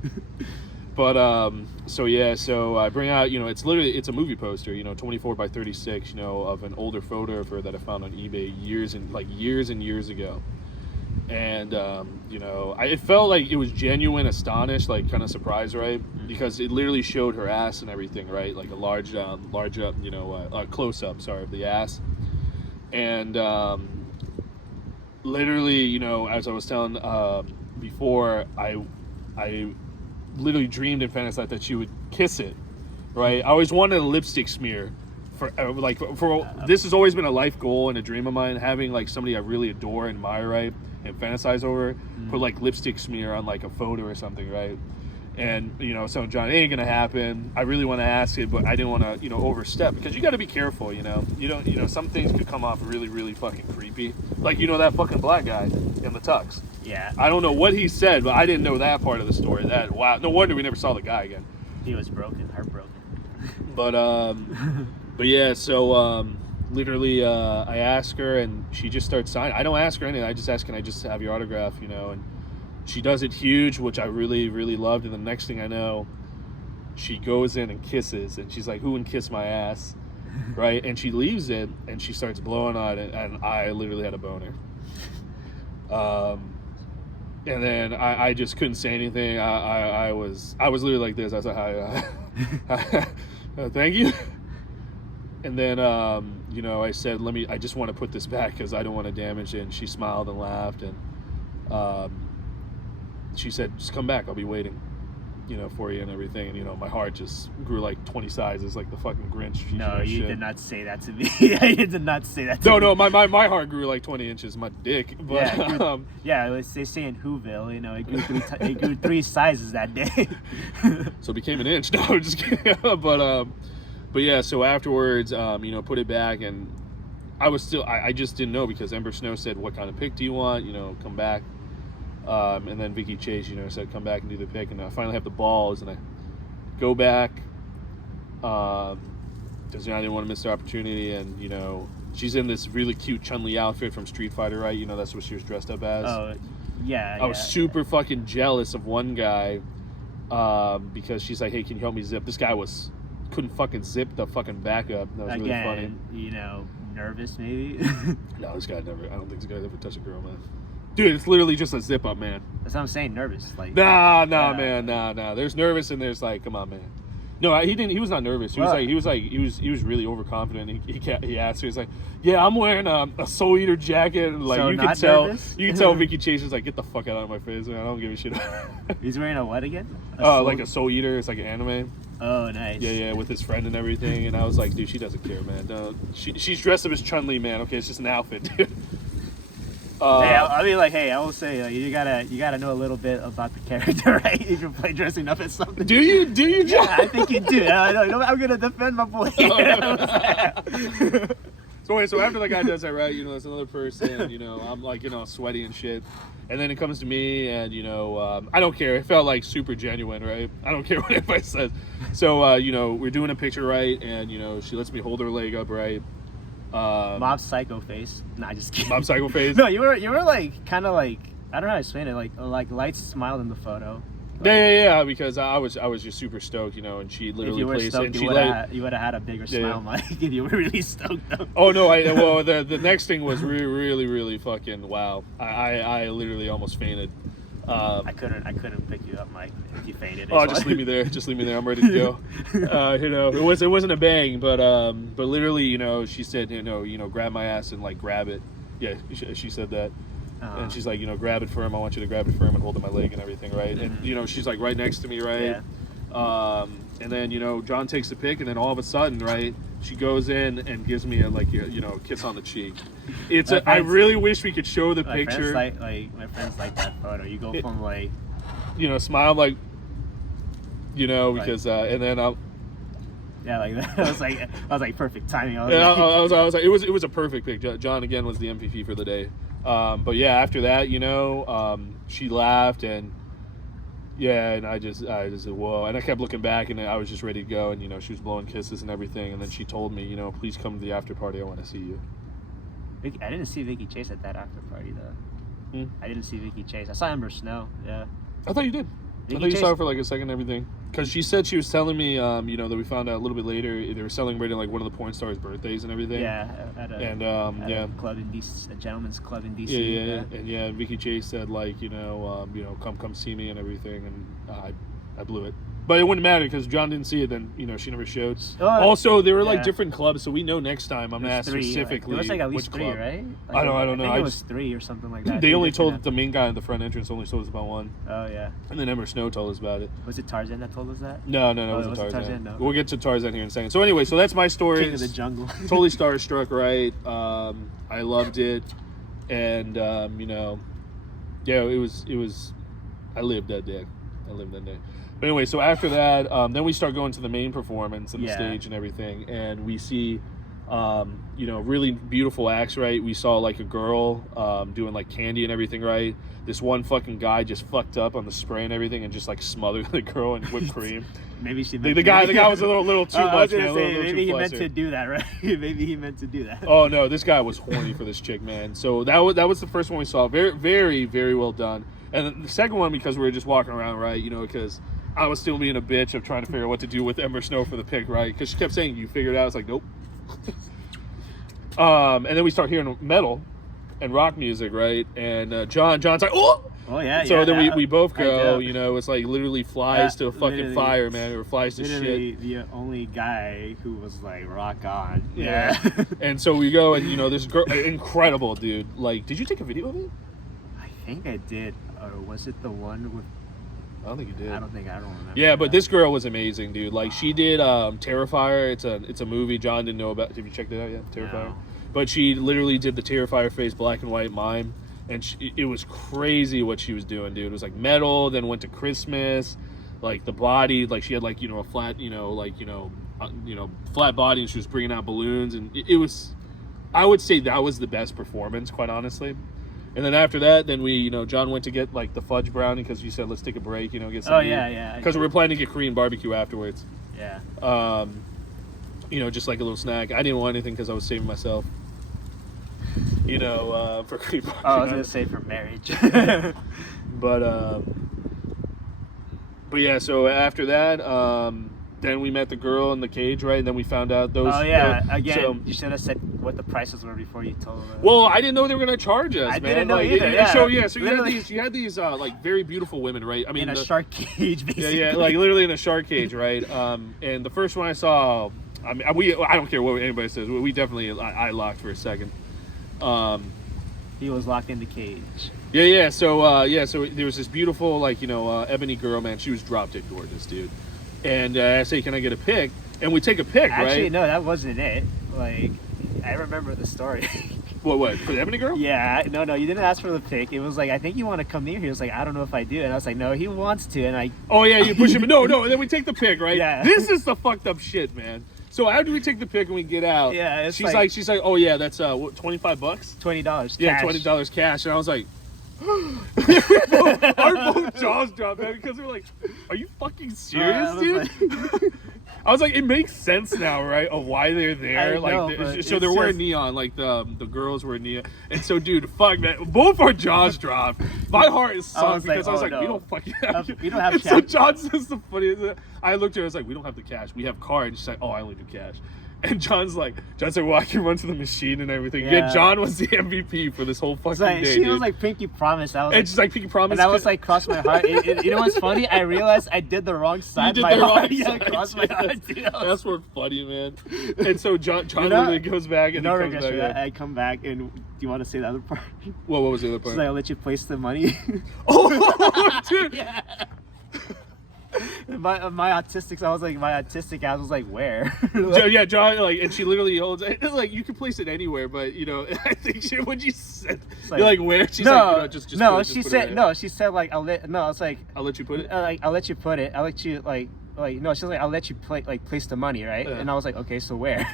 But so yeah, so I bring out, you know, it's a movie poster, you know, 24 by 36, you know, of an older photo of her that I found on eBay years and years ago. And you know, it felt like it was genuine, astonished, like kind of surprised, right? Because it literally showed her ass and everything, right? Like a large you know, close up, sorry, of the ass. And literally, you know, as I was telling before, I literally dreamed and fantasized that she would kiss it, right? I always wanted a lipstick smear for this has always been a life goal and a dream of mine, having like somebody I really adore and admire, right, and fantasize over, put like lipstick smear on like a photo or something, right? And you know, so John, it ain't gonna happen. I really want to ask it, but I didn't want to, you know, overstep, because you got to be careful, you know. You don't, you know, some things could come off really, really fucking creepy, like, you know, that fucking black guy in the tux. Yeah. I don't know what he said, but I didn't know that part of the story. That, wow, no wonder we never saw the guy again. He was broken, heartbroken. But yeah, so literally I ask her and she just starts signing. I don't ask her anything. I just ask, can I just have your autograph, you know? And she does it huge, which I really, really loved. And the next thing I know, she goes in and kisses, and she's like, who would kiss my ass? Right? And she leaves it and she starts blowing on it, and I literally had a boner. And then I just couldn't say anything. I was literally like this. I was like, hi, thank you. And then, you know, I said, I just want to put this back because I don't want to damage it. And she smiled and laughed. And she said, just come back. I'll be waiting, you know, for you and everything. And, you know, my heart just grew like 20 sizes, like the fucking Grinch. No, you did not say that to me. You did not say that to me. No, my heart grew like 20 inches, my dick. But, yeah, they say in Whoville, you know, it grew 3 sizes that day. So it became an inch. No, I'm just kidding. But yeah, so afterwards, you know, put it back, and I was still, I just didn't know, because Ember Snow said, what kind of pic do you want? You know, come back. And then Vicky Chase, you know, said, come back and do the pic. And I finally have the balls, and I go back. Because, you know, I didn't want to miss the opportunity. And, you know, she's in this really cute Chun-Li outfit from Street Fighter, right? You know, that's what she was dressed up as. Oh, yeah. I was super fucking jealous of one guy, because she's like, hey, can you help me zip? This guy couldn't fucking zip the fucking back up. That was really funny. You know, nervous maybe. No, this guy I don't think this guy's ever touched a girl, man. Dude, it's literally just a zip up, man. That's what I'm saying, nervous. Like, man, nah. There's nervous and there's like, come on, man. No, he didn't. He was not nervous. He was really overconfident. He asked her, he's like, yeah, I'm wearing a Soul Eater jacket. And, like, so you not can tell, nervous? you can tell Vicky Chase is like, get the fuck out of my face, man. I don't give a shit. He's wearing a what again? Like a Soul Eater. It's like an anime. Oh, nice. Yeah, with his friend and everything. And I was like, dude, she doesn't care, man. She's dressed up as Chun-Li, man. Okay, it's just an outfit, dude. I mean, like, hey, I will say, like, you gotta know a little bit about the character, right? If you play dressing up as something. Do you? Yeah, I think you do. I'm gonna defend my boy. So wait, so after the guy does that, right? You know, there's another person. You know, I'm like, you know, sweaty and shit. And then it comes to me, and you know, I don't care. It felt like super genuine, right? I don't care what anybody says. So you know, we're doing a picture, right? And you know, she lets me hold her leg up, right? Mob psycho face. Nah, just kidding. Mob psycho face. No, you were like kind of like, I don't know how to explain it. Like lights smiled in the photo. Like, yeah. Because I was just super stoked, you know, and she literally if you were placed stoked, and you she would have had a bigger smile, Mike. If you were really stoked though. Oh no! Well, the next thing was really fucking wow. I literally almost fainted. I couldn't pick you up, Mike. If you fainted. Oh, just leave me there. Just leave me there. I'm ready to go. You know, it wasn't a bang, but literally, you know, she said, you know, grab my ass and like grab it. Yeah, she said that. And she's like, you know, grab it firm. I want you to grab it firm and hold my leg and everything, right? Mm-hmm. And you know, she's like right next to me, right? Yeah. And then you know, John takes the pic, and then all of a sudden, right, she goes in and gives me a like, you know, kiss on the cheek. It's I really wish we could show the picture. My friends like that photo. You go from like, you know, smile like, you know, because and then I'll. Yeah, like that. I was like perfect timing. I was like, it was a perfect pic. John again was the MVP for the day. But yeah, after that, you know, she laughed and I just said, whoa. And I kept looking back and I was just ready to go. And, you know, she was blowing kisses and everything. And then she told me, you know, please come to the after party. I want to see you. I didn't see Vicky Chase at that after party though. I didn't see Vicky Chase. I saw Ember Snow. Yeah. I thought you did. I thought you saw her for like a second and everything. Because she said she was telling me, you know, that we found out a little bit later they were celebrating like one of the porn stars' birthdays and everything. Yeah, at a club in DC, a gentleman's club in DC. Yeah. And Vicky Chase said like, you know, come see me and everything, and I blew it. But it wouldn't matter because John didn't see it. Then you know she never showed. Also, there were like different clubs, so we know next time I'm gonna ask specifically. There was like at least which three, club. Right? Like, I don't know. I think it was 3 or something like that. They only told the main guy in the front entrance only told us about one. Oh yeah. And then Ember Snow told us about it. Was it Tarzan that told us that? No, it wasn't Tarzan. No. We'll get to Tarzan here in a second. So anyway, so that's my story. King of the jungle. Totally starstruck, right? I loved it, and you know, yeah, it was. I lived that day. But anyway, so after that, then we start going to the main performance and the stage and everything, and we see, you know, really beautiful acts, right? We saw like a girl doing like candy and everything, right? This one fucking guy just fucked up on the spray and everything and just like smothered the girl in whipped cream. Maybe she. The guy was a little too much. I was gonna man, say, maybe he meant to do that, right? Maybe he meant to do that. Oh no, this guy was horny for this chick, man. So that was the first one we saw. Very, very, very well done. And then the second one, because we were just walking around, right? You know, because I was still being a bitch of trying to figure out what to do with Ember Snow for the pick, right? Because she kept saying, "You figured it out." I was like, "Nope." And then we start hearing metal and rock music, right? And John's like, "Oh!" Oh yeah. So then we both go. You know, it's like literally flies to a fucking fire, man, or flies to shit. The only guy who was like rock on. Yeah. And so we go, and you know, this girl, incredible, dude. Like, did you take a video of it? I think I did. Or was it the one with? I don't think you did. I don't remember. Yeah, but this girl was amazing, dude. Like she did Terrifier. It's a movie John didn't know about. Have you checked it out yet? Terrifier. No. But she literally did the Terrifier face black and white mime, and it was crazy what she was doing, dude. It was like metal, then went to Christmas, like the body, like she had like, you know, a flat, you know, like, you know, flat body, and she was bringing out balloons, and it was, I would say that was the best performance, quite honestly. And then after that, then we, you know, John went to get like the fudge brownie because you said let's take a break, you know, get some. Oh yeah. Because we were planning to get Korean barbecue afterwards. Yeah. You know, just like a little snack. I didn't want anything because I was saving myself. You know, for Korean barbecue. Oh, I was gonna say for marriage. But yeah. So after that, then we met the girl in the cage, right? And then we found out those. Oh yeah. Again, so, you should have said what the prices were before you told them. Well, I didn't know they were gonna charge us, I man. didn't know like, either. So you had these like very beautiful women, right? I mean, in a shark cage, basically. Yeah, like literally in a shark cage, right? And the first one I saw, I mean, I don't care what anybody says. We definitely I locked for a second. He was locked in the cage. Yeah. So so there was this beautiful, like, you know, ebony girl, man. She was drop dead gorgeous, dude. And I say, can I get a pic? And we take a pic, right? Actually, no, that wasn't it. Like, I remember the story. What? For the Ebony Girl? Yeah, no, you didn't ask for the pic. It was like, I think you want to come near here. He was like, I don't know if I do. And I was like, no, he wants to. And I. Oh yeah, you push him. No, and then we take the pic, right? Yeah. This is the fucked up shit, man. So after we take the pic and we get out, yeah, she's like, oh yeah, that's what, $25? $20. Yeah, cash. $20 cash, and I was like. Our both jaws dropped, man, because we're like, "Are you fucking serious, dude?" I was like, "It makes sense now, right? Of why they're there. So they're wearing neon, like the girls were neon, and so, dude, fuck man, both our jaws dropped. My heart is sunk because I was like, "We don't fucking have, we don't have cash." So John says the funniest. I looked at her, I was like, "We don't have the cash. We have card." And she's like, "Oh, I only do cash." And John's like, well, I can run to the machine and everything. Yeah, John was the MVP for this whole fucking day. She was like, Pinky promise. And she's like, Pinky promise. And I was like, cross my heart. You know what's funny? I realized I did the wrong side. You did the wrong side. Cross my heart. That's what's funny, man. And so John literally goes back and he comes back. I come back and do you want to say the other part? What was the other part? She's like, I'll let you place the money. Oh, dude. Yeah. My autistic, I was like, my autistic ass was like, where? Yeah, John, like, and she literally holds it. Like, you can place it anywhere, but you know, I think when you said, you're like, where? She's like, just no, she said, no, she said like, it's like, I'll let you put it. Like, I'll let you put it. I'll let you no, she's like, I'll let you place the money, right? Yeah. And I was like, okay, so where?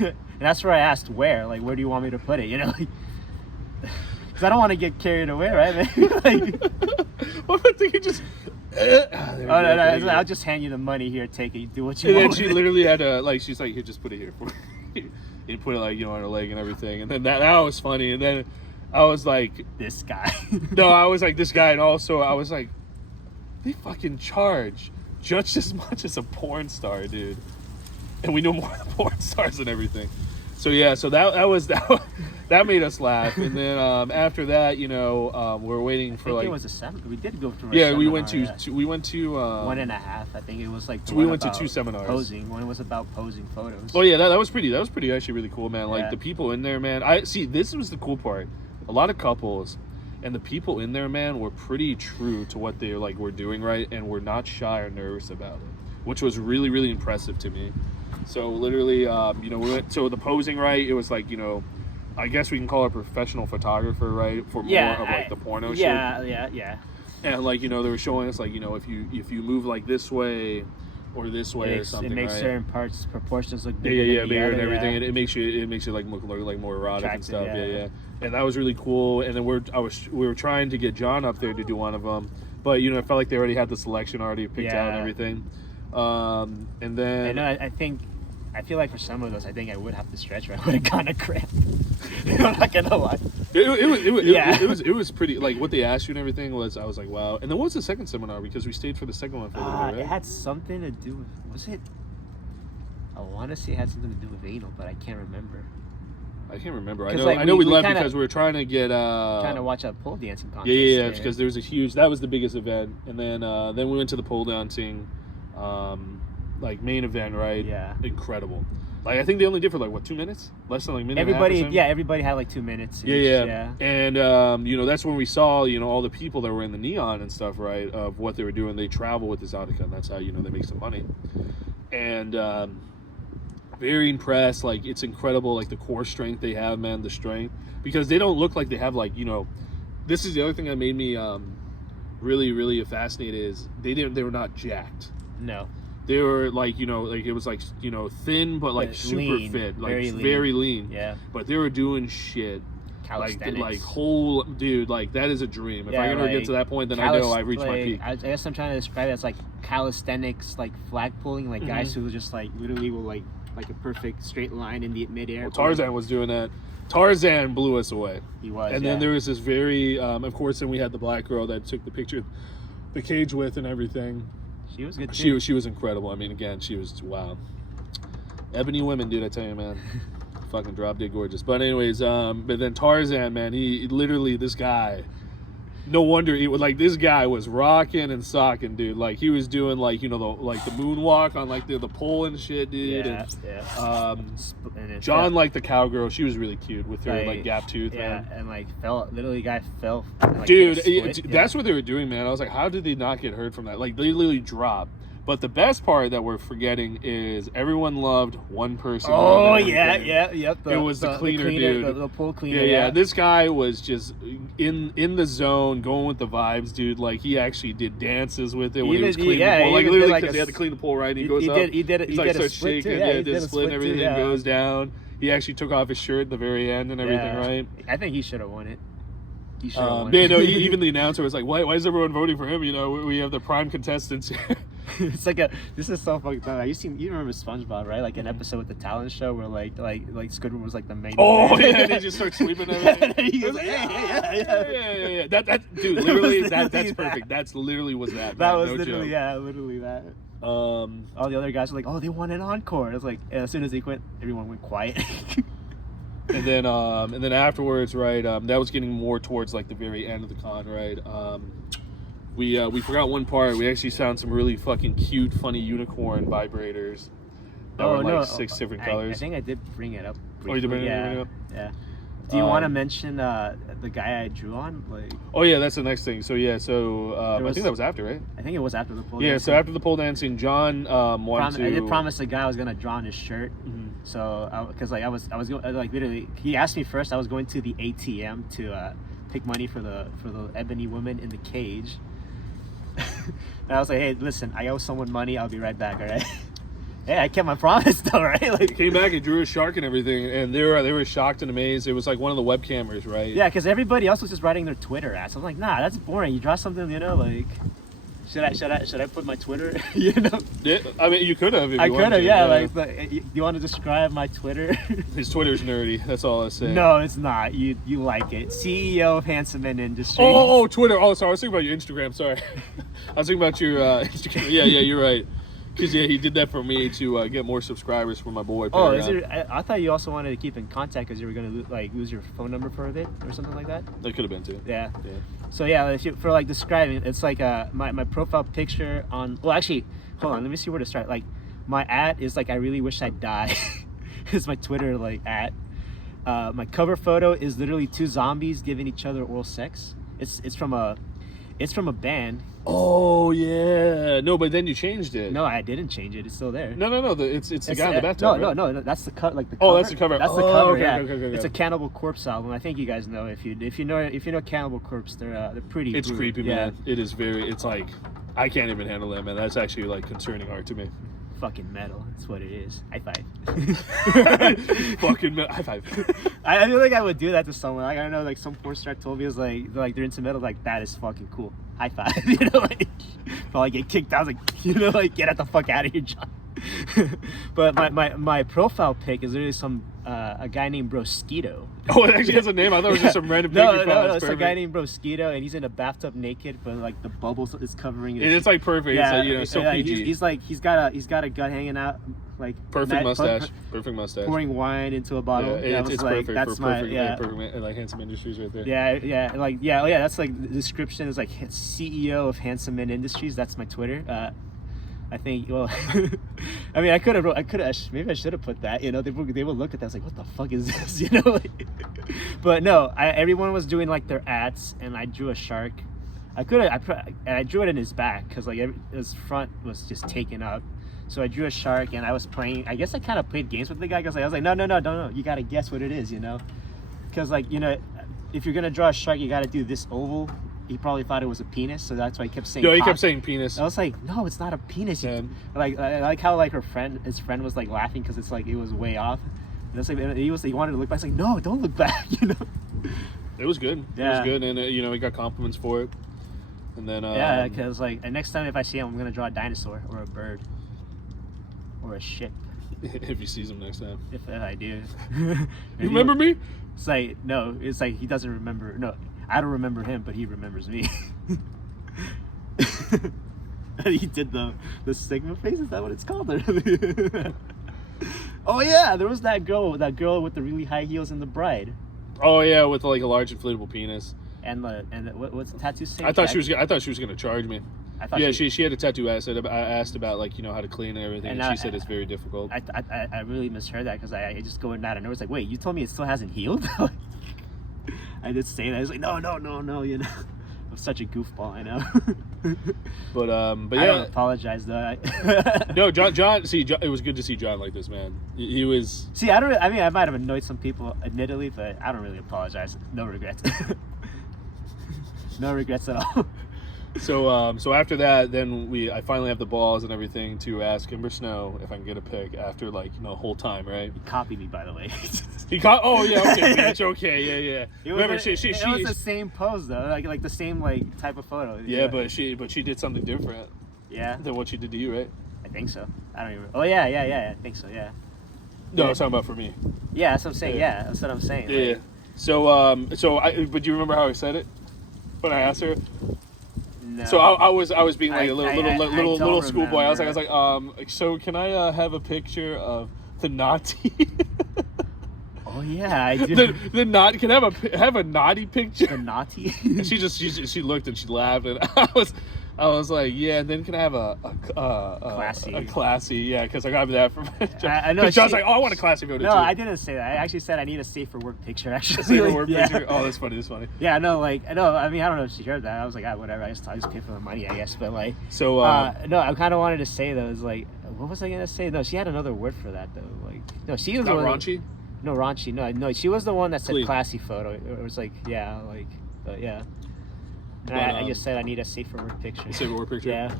And that's where I asked where, like, where do you want me to put it? You know, like, because I don't want to get carried away, right? Like, well, I think you just. No, I'll just hand you the money here. Take it. Do what you want. And then she literally had to, like, she's like, here, just put it here for me. And put it, like, you know, on her leg and everything. And then that was funny. And then I was like, this guy. No, I was like, this guy. And also, I was like, they fucking charge just as much as a porn star, dude. And we know more than porn stars and everything. So yeah, so that made us laugh, and then after that, you know, we're waiting for like. It was a seminar. We did go through. Yeah, we went to we went to 1.5. I think it was like. So we went to 2 seminars. Posing. One was about posing photos. Oh yeah, that was pretty. That was pretty actually really cool, man. Like the people in there, man. I see. This was the cool part. A lot of couples, and the people in there, man, were pretty true to what they like were doing, right, and were not shy or nervous about it, which was really really impressive to me. So literally, you know, we went. So the posing, right? It was like, you know, I guess we can call it a professional photographer, right? For more of like the porno shit. Yeah. And like, you know, they were showing us like, you know, if you move like this way or this way or something, it makes right? certain parts proportions look bigger. Yeah, bigger and everything. And it makes you like look like more erotic attractive, and stuff. Yeah. And that was really cool. And then we were trying to get John up there to do one of them, but you know, it felt like they already had the selection already picked out and everything. And then I feel like for some of those, I think I would have to stretch or I would have gotten a cramp. I'm not gonna lie. It was pretty, like what they asked you and everything was, I was like, wow. And then what was the second seminar? Because we stayed for the second one for a little bit, right? It had something to do with, was it? I want to say it had something to do with anal, but I can't remember. I can't remember. I know we left because we were trying to get trying to watch a pole dancing contest. Yeah, because there was that was the biggest event, and then we went to the pole dancing. Like main event, right? Yeah. Incredible. Like I think they only did for like what, 2 minutes? Less than like a minute. Everybody had like 2 minutes. Yeah. And you know, that's when we saw, you know, all the people that were in the neon and stuff, right? Of what they were doing. They travel with EXXXOTICA, and that's how, you know, they make some money. And very impressed. Like it's incredible, like the core strength they have, man, the strength. Because they don't look like they have like, you know, this is the other thing that made me really, really fascinated is they were not jacked. No. They were like, you know, like it was like, you know, thin but like super lean, fit, like very lean. Yeah. But they were doing shit. Calisthenics. Like whole dude, like that is a dream. If I ever get to that point, then I know I reached my peak. I guess I'm trying to describe it as like calisthenics, like flag pulling, like guys who just like literally will like a perfect straight line in the midair. Well, Tarzan was doing that. Tarzan blew us away. He was. And then there was this very, of course, then we had the black girl that took the picture, the cage with and everything. She was good too. She was incredible. I mean, again, she was wow. Ebony women, dude, I tell you, man. Fucking drop dead gorgeous. But anyways, but then Tarzan, man, he literally, this guy, no wonder he was like, this guy was rocking and socking, dude. Like he was doing like, you know, the moonwalk on like the pole and shit, dude. And John liked the cowgirl. She was really cute with her like gap tooth. Yeah, man. And like literally guy fell. And, like, dude, that's what they were doing, man. I was like, how did they not get hurt from that? Like they literally dropped. But the best part that we're forgetting is everyone loved one person. Oh yeah. It was the cleaner dude, the pool cleaner. Yeah. This guy was just in the zone, going with the vibes, dude. Like he actually did dances with it when he was cleaning the pool. Like literally, because he had to clean the pool, right? And he goes up. He did He's like a starts split shaking, too. he did a split, and everything goes down. He actually took off his shirt at the very end and everything, right? I think he should have won it. Even the announcer was like, why is everyone voting for him? You know, we have the prime contestants. It's like this is so fucked up. You remember SpongeBob, right? Like an episode with the talent show where like Squidward was like the main. Oh yeah, and they just start sleeping. He was like, yeah. That dude, literally, that's perfect. That's literally was that. That man, was no literally joke. literally that. All the other guys were like, oh, they want an encore. It's like as soon as he quit, everyone went quiet. And then afterwards, right? That was getting more towards like the very end of the con, right? We forgot one part. We actually found some really fucking cute, funny unicorn vibrators that were like 6 different colors. I think I did bring it up. Oh, you did bring it up? Yeah. Do you want to mention the guy I drew on? Like. Oh yeah, that's the next thing. So I think that was after, right? I think it was after the pole. Yeah. dancing. So after the pole dancing, John wanted to. I did promise the guy I was gonna draw on his shirt. Mm-hmm. So because I was like literally, he asked me first. I was going to the ATM to pick money for the ebony woman in the cage. And I was like, hey, listen, I owe someone money. I'll be right back. All right. Hey, I kept my promise though, right? Like, he came back and drew a shark and everything, and they were shocked and amazed. It was like one of the webcammers, right? Yeah, because everybody else was just writing their Twitter ads. I'm like, nah, that's boring. You draw something, like. Should I put my Twitter? Yeah, I mean, you could have. I could have, yeah. Do you want to describe my Twitter? His Twitter's nerdy. That's all I say. No, it's not. You like it. CEO of Handsome Men Industries. Oh, Twitter. Oh, sorry. I was thinking about your Instagram. Sorry, I was thinking about your Instagram. Yeah, you're right. Because he did that for me to get more subscribers for my boy. Oh, I thought you also wanted to keep in contact because you were gonna lose your phone number for a bit or something like that. That could have been too. Yeah. So yeah, for like describing, it's like my profile picture on. Well, actually, hold on. Let me see where to start. Like, my ad is like I really wish I'd die. It's my Twitter like ad. My cover photo is literally 2 zombies giving each other oral sex. It's from a band. Oh yeah. No, but then you changed it. No, I didn't change it. It's still there. No. It's the guy in the bathtub. No. That's the cut. Like the. Oh, cover. that's the cover. That's the cover. Okay, yeah. okay. It's a Cannibal Corpse album. I think you guys know if you know Cannibal Corpse, they're pretty. It's brutal. creepy, man. It is very. It's like I can't even handle that, man. That's actually like concerning art to me. Fucking metal. That's what it is. High five. Fucking metal. High five. I feel like I would do that to someone. Like I don't know. Like some porn star told me, it was like they're into metal. Like that is fucking cool. High five. Like probably get kicked out. I was like, like get the fuck out of here, John. But my profile pic is literally a guy named Brosquito. Oh, it actually has a name. I thought it was just some random picture. No, it's a guy named Brosquito, and he's in a bathtub naked, but like the bubbles is covering it. It's like perfect. Yeah, it's like, so PG. He's like he's got a gut hanging out, like perfect mustache. Perfect mustache. Pouring wine into a bottle. Yeah, it's like, perfect. That's perfect, like Handsome Industries right there. Yeah. That's like the description is like CEO of Handsome Men Industries. That's my Twitter. I think. Well, I mean, I could have. Maybe I should have put that. They would look at that. It's like, what the fuck is this? But no, everyone was doing like their ads, and I drew a shark. I drew it in his back because like his front was just taken up. So I drew a shark, and I was playing. I guess I kind of played games with the guy because I was like, no, you gotta guess what it is, because if you're gonna draw a shark, you gotta do this oval. He probably thought it was a penis, so that's why he kept saying. He kept saying penis. I was like, no, it's not a penis. Yeah. Like I like how like his friend was like laughing because it's like it was way off. And it's like he wanted to look back. It's like, no, don't look back. It was good. Yeah. It was good, and he got compliments for it. And then because like next time if I see him, I'm gonna draw a dinosaur or a bird or a ship. If he sees him next time. If I do. You remember me? It's like no. It's like he doesn't remember. No. I don't remember him, but he remembers me. He did the Sigma face. Is that what it's called? Oh yeah, there was that girl with the really high heels in The Bride. Oh yeah, with like a large inflatable penis. And what's the tattoo say? I thought she was gonna charge me. She had a tattoo. I asked about like how to clean and everything, and she said it's very difficult. I really misheard that because I just go in that and I was like, wait, you told me it still hasn't healed? I did say that. I was like, no. I'm such a goofball, I know. But I yeah. don't apologize though. No, John. See, it was good to see John like this, man. He was. See, I don't. I mean, I might have annoyed some people, admittedly, but I don't really apologize. No regrets. No regrets at all. So after that, then I finally have the balls and everything to ask Ember Snow if I can get a pic after the whole time, right? He copied me, by the way. Oh yeah, okay, bitch, okay, yeah. Remember, it was the same pose though, like the same type of photo. Yeah, but she did something different. Yeah. Than what she did to you, right? I think so. I don't even. Oh yeah. I think so. Yeah. No, I was talking about for me. Yeah, that's what I'm saying. Yeah, that's what I'm saying. Yeah. Like, But do you remember how I said it when I asked her? no. So I was being like a little don't schoolboy. I was remember. like, so can I have a picture of the naughty? Oh yeah, I do. the naughty, can I have a naughty picture? The naughty. And she looked and she laughed, and I was like, yeah. And then can I have a classy? A classy, yeah, because I got that from. I know. Because John's like, oh, I want a classy photo No, too. I didn't say that. I actually said I need a safe for work picture. Actually, A safer work Yeah. picture. Oh, that's funny. Yeah, no, I mean, I don't know if she heard that. I was like, whatever. I just pay for the money, I guess. But like, So no, I kind of wanted to say though, is like, what was I gonna say? No, she had another word for that though. Like, no, she was not the one. raunchy. No, raunchy. No, she was the one that said Clean. classy photo. It was like, yeah, like, but yeah. And But, I just said I need a safe for work picture. Safer work picture. Yeah.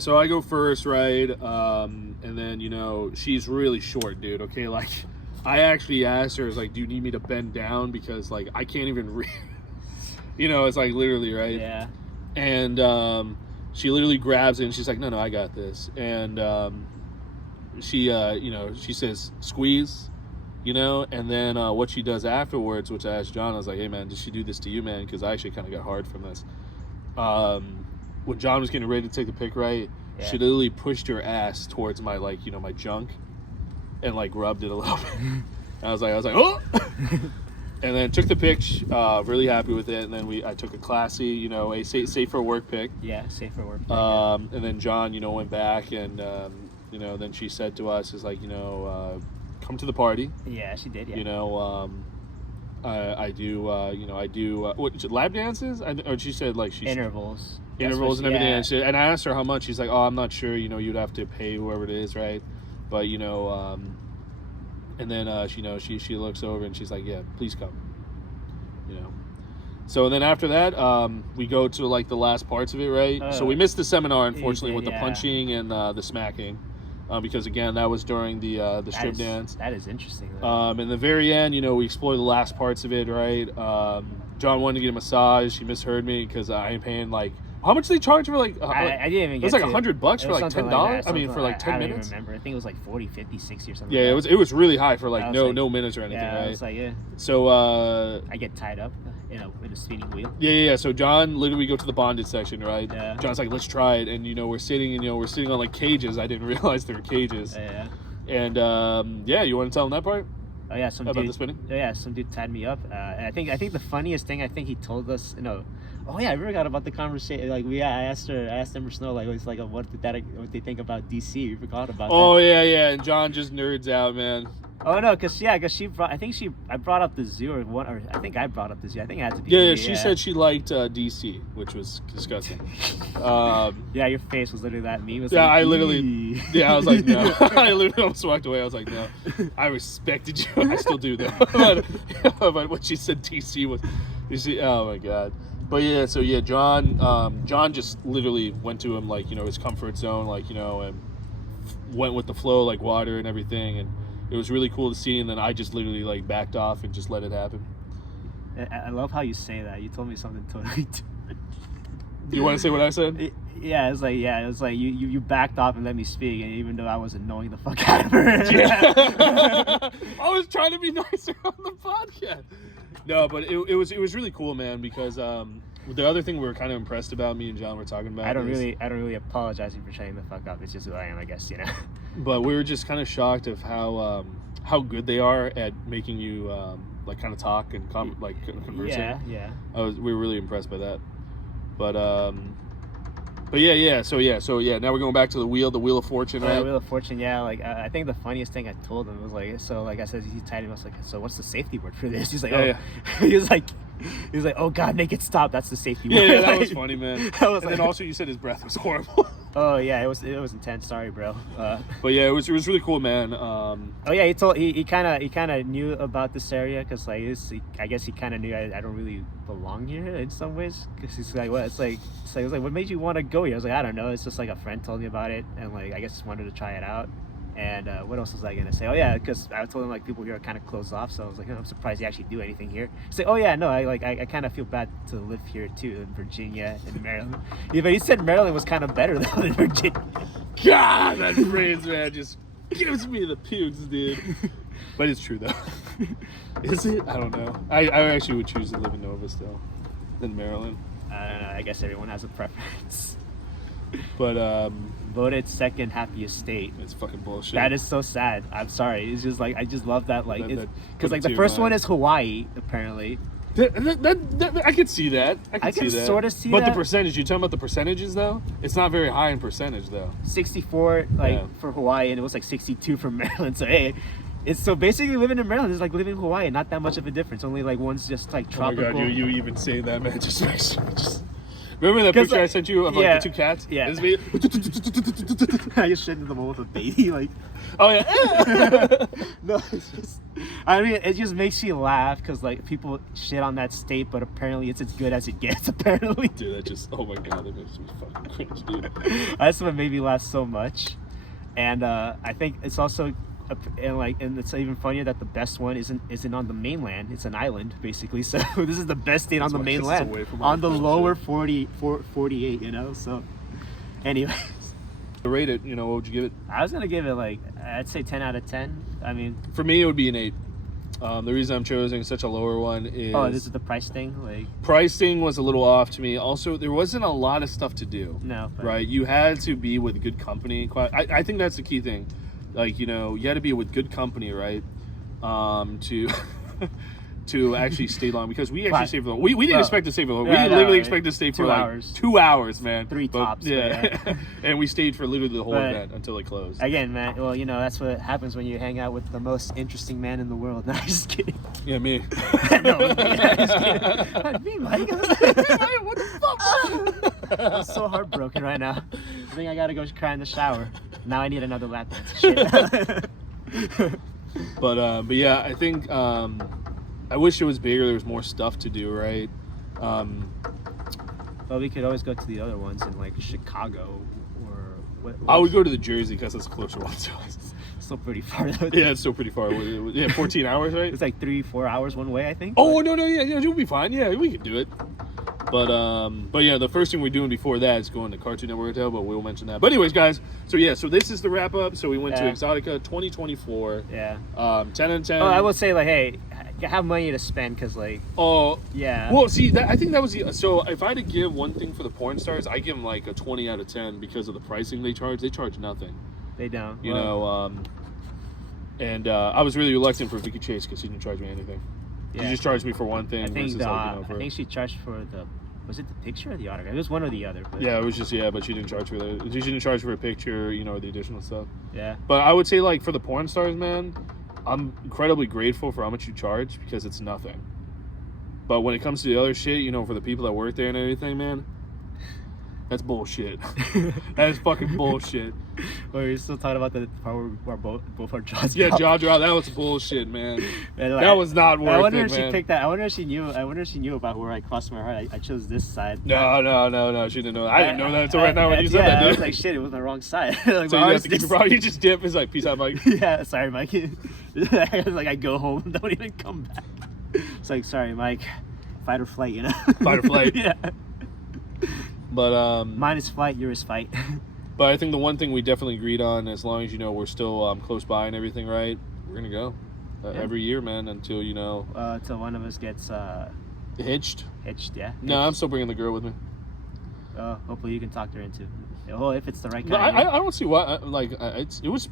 So I go first, right? And then she's really short, dude. Okay, like I actually asked her, like, do you need me to bend down because like I can't even read. It's like literally, right? Yeah. And she literally grabs it and she's like, no, I got this. And she says squeeze. And then what she does afterwards, which I asked John, I was like, hey man, did she do this to you, man? Because I actually kind of got hard from this. When John was getting ready to take the pic, right, she literally pushed her ass towards my my junk and like rubbed it a little bit. I was like oh. And then took the pic, really happy with it. And then I took a classy, a safe for work pic. Yeah, safe for work pic. And then John went back and then she said to us is like come to the party. Yeah, she did. Yeah. I do. What lap dances? Or she said like intervals and everything. And I asked her how much. She's like, oh, I'm not sure. You'd have to pay whoever it is, right? But and then she looks over and she's like, yeah, please come. So then after that, we go to like the last parts of it, right? So we missed the seminar, unfortunately, with the punching and the smacking. Because again, that was during the strip dance. That is interesting. In the very end, we explore the last parts of it, right? John wanted to get a massage. He misheard me because I ain't paying like how much they charge for like. I didn't even. It was like $100 for like $10. I mean, for like 10 I don't minutes. even remember. I think it was like 40, 50, 60 or something. Yeah, it was really high for like no minutes or anything, right? I was like, yeah. So I get tied up in a spinning wheel. Yeah. So John, literally, we go to the bondage section, right? Yeah. John's like, let's try it, and we're sitting on like cages. I didn't realize they were cages. Yeah. And you want to tell him that part? Oh yeah, about the spinning? Yeah, some dude tied me up. And I think the funniest thing he told us, oh yeah, I forgot about the conversation. Like I asked Ember Snow, like it's like what they think about DC. We forgot about. Oh that. yeah, and John just nerds out, man. Oh no, because she brought. I brought up the zoo or I think I brought up the zoo. I think it had to be. Yeah, she said she liked DC, which was disgusting. Yeah, your face was literally that meme. Yeah, like, I literally. Yeah, I was like, no. I literally almost walked away. I was like, no. I respected you. I still do though. But what she said, DC was. You see, oh my god. But yeah, so yeah, John just literally went to him like his comfort zone, like and went with the flow like water and everything, and it was really cool to see. And then I just literally like backed off and just let it happen. I love how you say that. You told me something totally different. You want to say what I said? Yeah, it was like you backed off and let me speak, and even though I was annoying the fuck out of her. Yeah. I was trying to be nicer on the podcast. No, but it was really cool, man, because the other thing we were kind of impressed about, me and John were talking about. I don't really apologize for shutting the fuck up. It's just who I am, I guess, But we were just kind of shocked of how good they are at making you like kind of talk and conversing. Yeah. We were really impressed by that. But But so now we're going back to the Wheel of Fortune, right? Wheel of Fortune, yeah. Like I think the funniest thing I told him was like, so like I said, he tied him. I was like, so what's the safety word for this? He's like, he was like, oh God, make it stop. That's the safety word. Yeah, that was funny, man. Then also you said his breath was horrible. Oh yeah, it was intense. Sorry, bro. But yeah, it was really cool, man. Oh yeah, he kind of knew about this area because like I guess he kind of knew I don't really belong here in some ways, because he's like, what? It's like what made you want to go here? I was like, I don't know. It's just like a friend told me about it, and like I guess just wanted to try it out. And what else was I gonna say? Oh yeah, because I told him like people here are kind of closed off, so I was like, I'm surprised you actually do anything here. He's like, oh yeah, no, I kind of feel bad to live here too, in Virginia and Maryland. Yeah, but he said Maryland was kind of better though than Virginia. God, that phrase, man, just gives me the pukes, dude. But it's true though. Is it? I don't know. I actually would choose to live in Nova still than Maryland. I don't know. I guess everyone has a preference. But voted second happiest state. It's fucking bullshit. That is so sad. I'm sorry. It's just like I just love that. Like, because like the your first mind. one is Hawaii apparently. That I could see that. I can sort of see but that. But the percentage, you talking about the percentages though? It's not very high in percentage though. 64 for Hawaii, and it was like 62 for Maryland. So hey, it's so basically living in Maryland is like living in Hawaii. Not that much of a difference. Only like one's just like tropical. Oh my God, you even say that, man? Just makes me just. Remember that picture I sent you of like the two cats? Yeah. It's me. I just shit into the bowl with a baby, like. Oh yeah. No, it's just. I mean, it just makes you laugh because like people shit on that state, but apparently it's as good as it gets. Apparently. Dude, that just. Oh my God, that makes me fucking cringe, dude. That's what made me laugh so much, and I think it's also. And it's even funnier that the best one isn't on the mainland. It's an island basically. So this is the best state on the mainland, on the lower 48. You know. So, anyways, to rate it, what would you give it? I was gonna give it like I'd say 10 out of 10. I mean, for me it would be an 8. The reason I'm choosing such a lower one is this is the price thing. Like pricing was a little off to me. Also, there wasn't a lot of stuff to do. No. Right. You had to be with good company. I think that's the key thing. Like, you had to be with good company, right? To actually stay long, because we actually stayed for long. We didn't expect to stay for long. We literally expected to stay for 2 like hours. 2 hours, man. 3 tops. Yeah. And we stayed for literally the whole event until it closed. Again, man, well, that's what happens when you hang out with the most interesting man in the world. No, I'm just kidding. Yeah, me. No, I'm just kidding. Me, Mike. What the fuck? I'm so heartbroken right now. I think I gotta go cry in the shower. Now I need another lap dance. Shit. But yeah, I think I wish it was bigger. There was more stuff to do, right? Well, we could always go to the other ones in like Chicago or what I would go to the Jersey because it's a closer one to us. Still pretty far though. Yeah, it's still pretty far. Yeah, 14 hours, right? It's like 3-4 hours one way, I think. Oh no, yeah, it would be fine. Yeah, we could do it. But yeah, the first thing we're doing before that is going to Cartoon Network Hotel, but we'll mention that. But anyways, guys, so this is the wrap up. So we went to EXXXOTICA 2024. Yeah. 10 and 10. Oh, I will say like, hey, have money to spend because like. Oh. Yeah. Well, see, I think that was so. If I had to give one thing for the porn stars, I give them like a 20 out of 10 because of the pricing they charge. They charge nothing. They don't. You know. And I was really reluctant for Vicky Chase because she didn't charge me anything. Yeah. She just charged me for one thing. I think she charged for was it the picture or the autograph? It was one or the other. But. Yeah, it was just but she didn't charge for she didn't charge for a picture, or the additional stuff. Yeah. But I would say like for the porn stars, man, I'm incredibly grateful for how much you charge because it's nothing. But when it comes to the other shit, for the people that work there and everything, man, that's bullshit. That is fucking bullshit. Well, you're still talking about the part where both our jaws. Yeah, jaw drop. That was bullshit, man. That was not worth it, man. I wonder if she picked that. I wonder if she knew about where I crossed my heart. I chose this side. No. She didn't know that. I didn't know that until right now when you said that, dude. I was like, shit, it was my wrong side. Like, so you have to keep your You just dip. It's like, peace out, Mike. Yeah, sorry, Mike. I go home and don't even come back. It's like, sorry, Mike. Fight or flight, Fight or flight. Yeah. But mine is flight, yours is fight. But I think the one thing we definitely agreed on, as long as we're still close by and everything, right? We're gonna go every year, man, until until one of us gets hitched. Hitched, yeah. No, I'm still bringing the girl with me. Hopefully you can talk her into. Well, if it's the right guy. No, I don't see why. It was.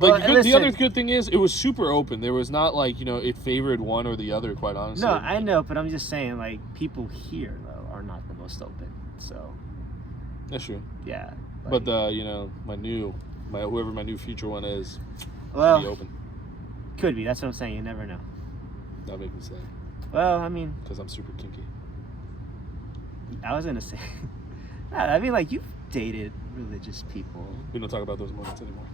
Like the other good thing is it was super open. There was not like it favored one or the other. Quite honestly. No, I know, but I'm just saying like people here though are not the most open. So That's true. Yeah. But whoever my new future one is, well, be open. Could be. That's what I'm saying. You never know. That'll make me sad. Well, I mean, because I'm super kinky. I was gonna say, I mean, like, you've dated religious people. We don't talk about those moments anymore.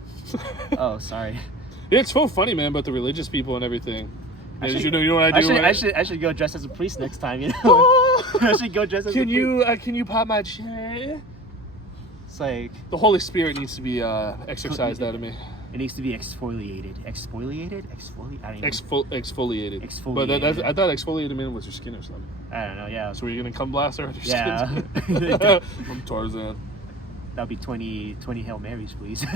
Oh, sorry. Yeah, it's so funny, man, about the religious people and everything. You know what I do? I should go dressed as a priest next time. You know, I should go dressed as a priest. Can you pop my chair? It's like the Holy Spirit needs to be exorcised out of me. It needs to be exfoliated. Exfoliated? I don't even Exfoliated. Exfoliated. But I thought exfoliated meant was your skin or something. I don't know. Yeah. So you're gonna come blast her with your Yeah. skin? I'm Tarzan. That'll be 20 Hail Marys, please.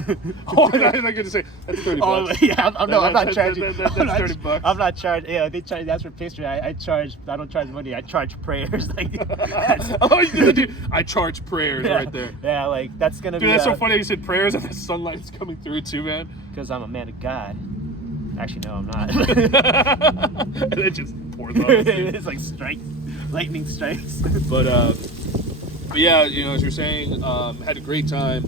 Oh, I'm not gonna say that's $30. Oh, yeah, I'm not charging. That's $30. I'm not charging. Yeah, they charge. That's for pastry. I don't charge money. I charge prayers. Like, oh, dude, I charge prayers right there. Yeah, like that's gonna be. Dude, that's so funny. You said prayers and the sunlight's coming through too, man. Because I'm a man of God. Actually, no, I'm not. And it just pours out. It's like lightning strikes. But yeah, as you're saying, had a great time.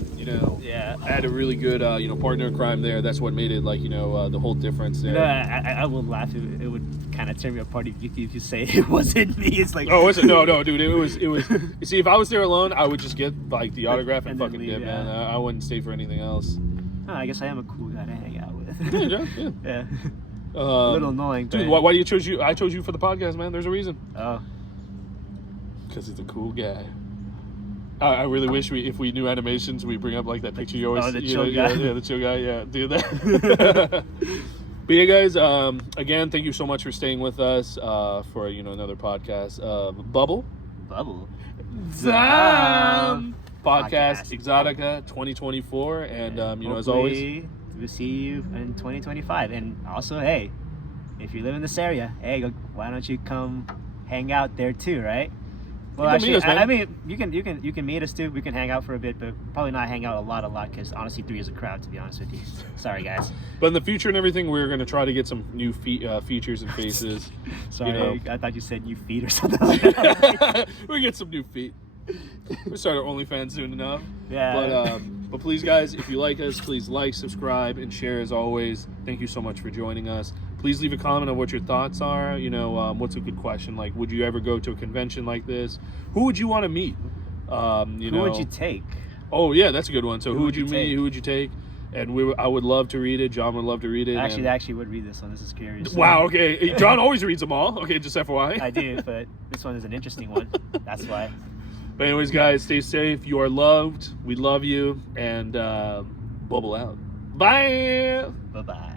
Yeah. I had a really good, partner in crime there. That's what made it the whole difference there. I will laugh. It would kind of tear me apart if you say it wasn't me. It's like, oh, was it? No, dude. It was. You see, if I was there alone, I would just get like the autograph and fucking leave, dip, man. I wouldn't stay for anything else. Oh, I guess I am a cool guy to hang out with. Yeah. A little annoying, dude. Why do you chose you? I chose you for the podcast, man. There's a reason. Oh. Because he's a cool guy. I really wish if we knew animations, we bring up like that picture you always. Oh, the chill guy. Yeah, the chill guy. Yeah, do that. But yeah, guys. Again, thank you so much for staying with us for another podcast. Bubble. Podcast EXXXOTICA 2024, and as always, we'll see you in 2025. And also, hey, if you live in this area, hey, why don't you come hang out there too, right? Well, actually, I mean, you can meet us too. We can hang out for a bit, but probably not hang out a lot, because honestly, 3 is a crowd, to be honest with you. Sorry, guys. But in the future and everything, we're going to try to get some new features and faces. Sorry, I thought you said new feet or something like that. We get some new feet. We'll start our OnlyFans soon enough. Yeah. But please, guys, if you like us, please like, subscribe, and share as always. Thank you so much for joining us. Please leave a comment on what your thoughts are. What's a good question? Like, would you ever go to a convention like this? Who would you want to meet? Who would you take? Oh, yeah, that's a good one. So who would you meet? take? Who would you take? And I would love to read it. John would love to read it. I actually would read this one. This is curious. Wow, okay. John always reads them all. Okay, just FYI. I do, but this one is an interesting one. That's why. But anyways, guys, stay safe. You are loved. We love you. And bubble out. Bye. Bye-bye.